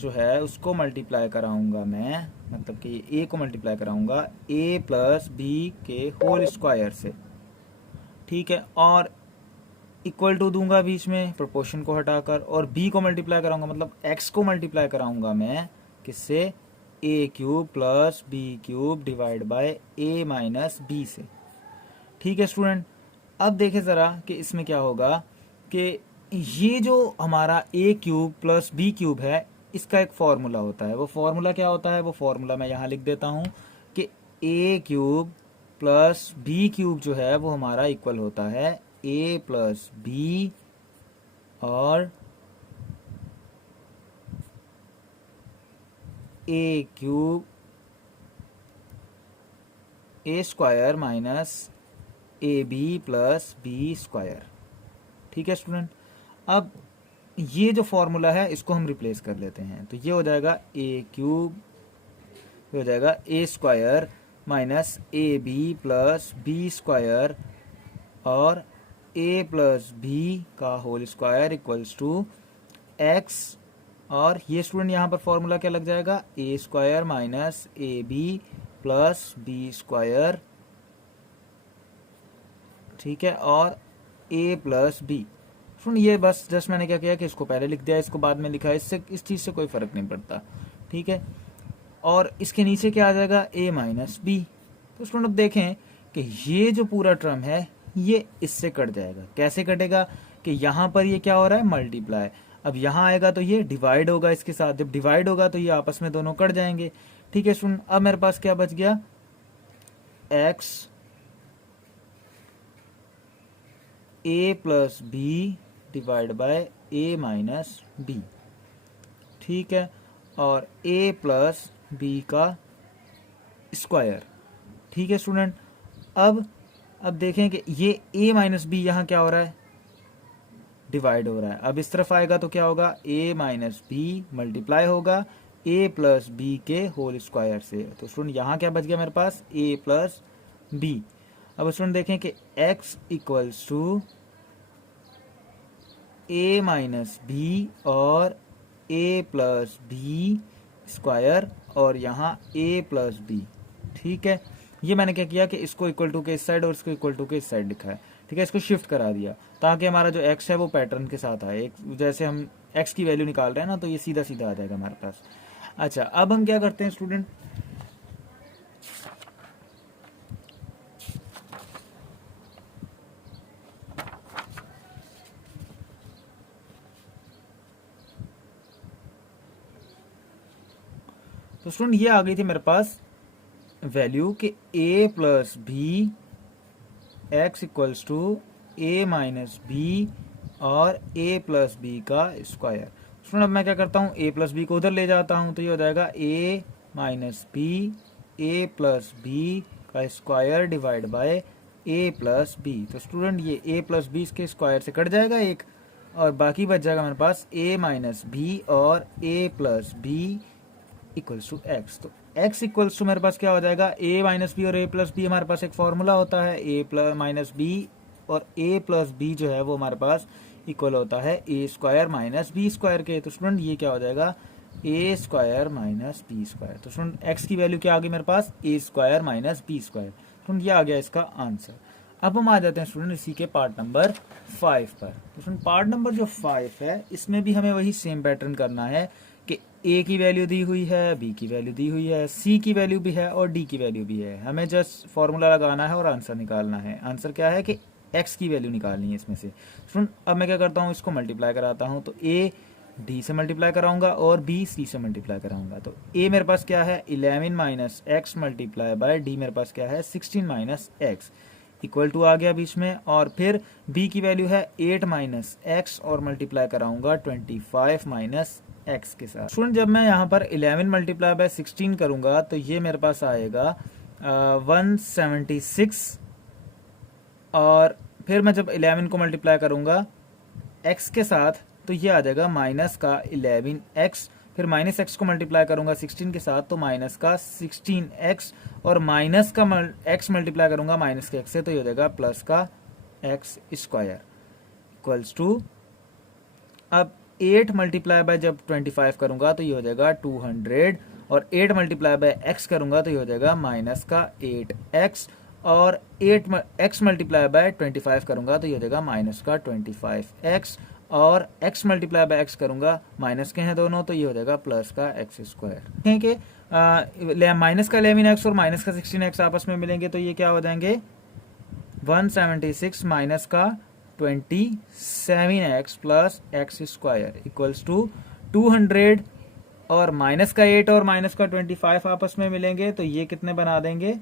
जो है उसको मल्टीप्लाई कराऊंगा मैं, मतलब कि a को मल्टीप्लाई कराऊंगा a प्लस बी के होल स्क्वायर से। ठीक है, और इक्वल टू दूंगा बीच में प्रोपोर्शन को हटाकर, और b को मल्टीप्लाई कराऊंगा, मतलब x को मल्टीप्लाई कराऊंगा मैं किससे, a cube plus B cube divide by a minus B से। ठीक है स्टूडेंट, अब देखें ज़रा कि इसमें क्या होगा कि ये जो हमारा a cube plus B cube है इसका एक फॉर्मूला होता है। वो फॉर्मूला क्या होता है, वो फॉर्मूला मैं यहाँ लिख देता हूँ कि a cube plus B cube जो है वो हमारा इक्वल होता है a प्लस बी और a cube a square minus A B plus B square. ठीक है स्टूडेंट, अब ये जो फॉर्मूला है इसको हम रिप्लेस कर लेते हैं। तो ये हो जाएगा ए क्यूब, ये हो जाएगा a square minus A B plus B square और ए प्लस बी का whole square equals to x. और ये स्टूडेंट यहाँ पर फॉर्मूला क्या लग जाएगा, a square minus A B plus B square. ठीक है, और a प्लस बी। सुन, ये बस जस्ट मैंने क्या किया कि इसको पहले लिख दिया, इसको बाद में लिखा, इससे इस चीज़ से कोई फ़र्क नहीं पड़ता। ठीक है, और इसके नीचे क्या आ जाएगा, a माइनस बी। तो स्टूडेंट अब देखें कि ये जो पूरा टर्म है ये इससे कट जाएगा। कैसे कटेगा कि यहाँ पर ये क्या हो रहा है, मल्टीप्लाई। अब यहाँ आएगा तो ये डिवाइड होगा इसके साथ, जब डिवाइड होगा तो ये आपस में दोनों कट जाएंगे। ठीक है स्टूडेंट, अब मेरे पास क्या बच गया, x a plus B divide by a minus B. ठीक है, और a प्लस बी का स्क्वायर। ठीक है स्टूडेंट, अब देखें कि ये a माइनस बी यहाँ क्या हो रहा है, डिवाइड हो रहा है। अब इस तरफ आएगा तो क्या होगा, a माइनस बी मल्टीप्लाई होगा a प्लस बी के होल स्क्वायर से। तो स्टूडेंट यहाँ क्या बच गया मेरे पास, a प्लस बी। अब स्टूडेंट देखें कि x equals to a minus B और a प्लस बी स्क्वायर और यहाँ a प्लस बी। ठीक है, ये मैंने क्या किया कि इसको इक्वल टू के इस साइड और इसको इक्वल टू के इस साइड लिखा है। ठीक है, इसको शिफ्ट करा दिया ताकि हमारा जो x है वो पैटर्न के साथ आए। एक जैसे हम x की वैल्यू निकाल रहे हैं ना, तो ये सीधा सीधा आ जाएगा हमारे पास। अच्छा, अब हम क्या करते हैं स्टूडेंट, तो स्टूडेंट ये आ गई थी मेरे पास वैल्यू कि a plus B X equals to a minus B और a प्लस बी का स्क्वायर। स्टूडेंट अब मैं क्या करता हूँ, a प्लस बी को उधर ले जाता हूँ, तो ये हो जाएगा a minus b a plus B का square divide by a plus b. तो स्टूडेंट ये a प्लस बी इसके स्क्वायर से कट जाएगा एक, और बाकी बच जाएगा मेरे पास a माइनस बी और a plus b equals to x. तो x इक्वल्स टू मेरे पास क्या हो जाएगा, a माइनस बी और a प्लस बी। हमारे पास एक फॉर्मूला होता है a प्लस माइनस बी और a प्लस बी जो है वो हमारे पास इक्वल होता है a square minus b square के। तो स्टूडेंट ये क्या हो जाएगा, a square minus b square. तो स्टूडेंट एक्स की वैल्यू क्या आ गई मेरे पास, a square minus b square. Student ये आ गया इसका आंसर। अब हम आ जाते हैं स्टूडेंट इसी के पार्ट नंबर 5 पर। तो स्टूडेंट पार्ट नंबर जो 5 है इसमें भी हमें वही सेम पैटर्न करना है कि ए की वैल्यू दी हुई है, बी की वैल्यू दी हुई है, सी की वैल्यू भी है और डी की वैल्यू भी है। हमें जस्ट फॉर्मूला लगाना है और आंसर निकालना है। आंसर क्या है कि एक्स की वैल्यू निकालनी है इसमें से। स्टूडेंट अब मैं क्या करता हूँ, इसको मल्टीप्लाई कराता हूँ। तो ए डी से मल्टीप्लाई कराऊंगा और बी सी से मल्टीप्लाई कराऊंगा। तो ए मेरे पास क्या है 11 minus x multiply by D मेरे पास क्या है 16 माइनस एक्स इक्वल टू आ गया बीच में। और फिर b की वैल्यू है 8 माइनस एक्स और मल्टीप्लाई कराऊंगा 25 माइनस एक्स के साथ। स्टूडेंट जब मैं यहाँ पर 11 मल्टीप्लाई बाय 16 करूंगा तो ये मेरे पास आएगा 176 और फिर मैं जब 11 को मल्टीप्लाई करूंगा x के साथ तो ये आ जाएगा माइनस का 11x। फिर माइनस एक्स को मल्टीप्लाई करूंगा 16 के साथ तो माइनस का 16x और माइनस का x मल्टीप्लाई करूंगा माइनस के x से तो ये हो जाएगा प्लस का x स्क्वायर इक्वल्स टू, अब 8 मल्टीप्लाई बाय जब 25 करूंगा तो ये हो जाएगा 200 और 8 मल्टीप्लाई बाय x करूंगा तो ये हो जाएगा माइनस का 8x और 8x मल्टीप्लाई बाय 25 करूंगा तो ये हो जाएगा माइनस का 25x और x मल्टीप्लाई बाय x करूंगा माइनस के हैं दोनों तो ये हो जाएगा प्लस का x स्क्वायर। देखें कि माइनस का 11x और माइनस का 16x आपस में मिलेंगे तो ये क्या हो जाएंगे 176 माइनस का 27x plus x square equals to 200 और माइनस का 8 और माइनस का 25 आपस में मिलेंगे तो ये कितने बना देंगे,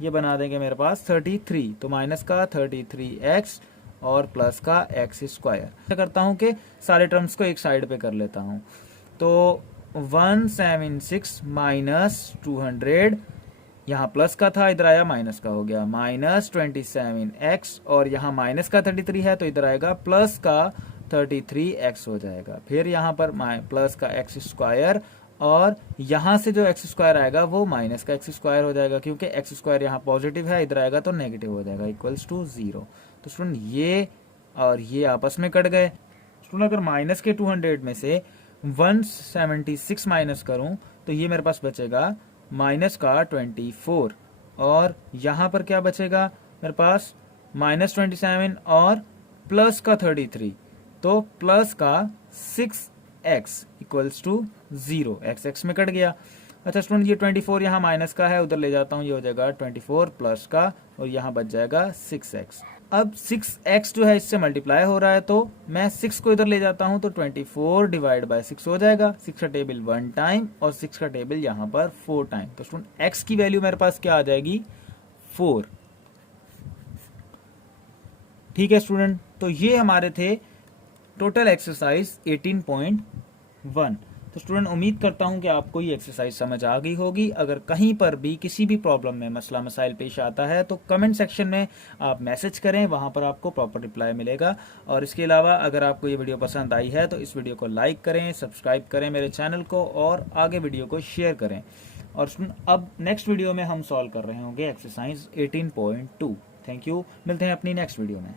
ये बना देंगे मेरे पास 33। तो माइनस का 33x और प्लस का x स्क्वायर। क्या करता हूं कि सारे टर्म्स को एक साइड पे कर लेता हूं। तो 176 माइनस 200 यहाँ प्लस का था इधर आया माइनस का हो गया माइनस 27x और यहाँ माइनस का 33 है तो इधर आएगा प्लस का 33x हो जाएगा। फिर यहाँ पर प्लस का x स्क्वायर और यहाँ से जो x स्क्वायर आएगा वो माइनस का x स्क्वायर हो जाएगा क्योंकि x स्क्वायर यहाँ पॉजिटिव है, इधर आएगा तो नेगेटिव हो जाएगा इक्वल्स टू 0। तो स्टूडेंट ये और ये आपस में कट गए। स्टूडेंट अगर माइनस के 200 में से 176 माइनस करूं तो ये मेरे पास बचेगा माइनस का 24 और यहाँ पर क्या बचेगा मेरे पास माइनस 27 और प्लस का 33 तो प्लस का 6x इक्वल्स टू 0। x में कट गया। अच्छा स्टूडेंट ये 24 यहाँ माइनस का है उधर ले जाता हूँ, ये हो जाएगा 24 प्लस का और यहाँ बच जाएगा 6x। अब 6x जो है इससे मल्टीप्लाई हो रहा है तो मैं 6 को इधर ले जाता हूँ तो 24 डिवाइड बाय 6 हो जाएगा। 6 का टेबल 1 टाइम और 6 का टेबल यहाँ पर 4 टाइम। तो स्टूडेंट x की वैल्यू मेरे पास क्या आ जाएगी 4। ठीक है स्टूडेंट, तो ये हमारे थे टोटल एक्सरसाइज 18.1। तो स्टूडेंट उम्मीद करता हूं कि आपको ये एक्सरसाइज समझ आ गई होगी। अगर कहीं पर भी किसी भी प्रॉब्लम में मसला मसाइल पेश आता है तो कमेंट सेक्शन में आप मैसेज करें, वहां पर आपको प्रॉपर रिप्लाई मिलेगा। और इसके अलावा अगर आपको ये वीडियो पसंद आई है तो इस वीडियो को लाइक करें, सब्सक्राइब करें मेरे चैनल को और आगे वीडियो को शेयर करें। और अब नेक्स्ट वीडियो में हम सॉल्व कर रहे होंगे एक्सरसाइज 18.2। थैंक यू, मिलते हैं अपनी नेक्स्ट वीडियो में।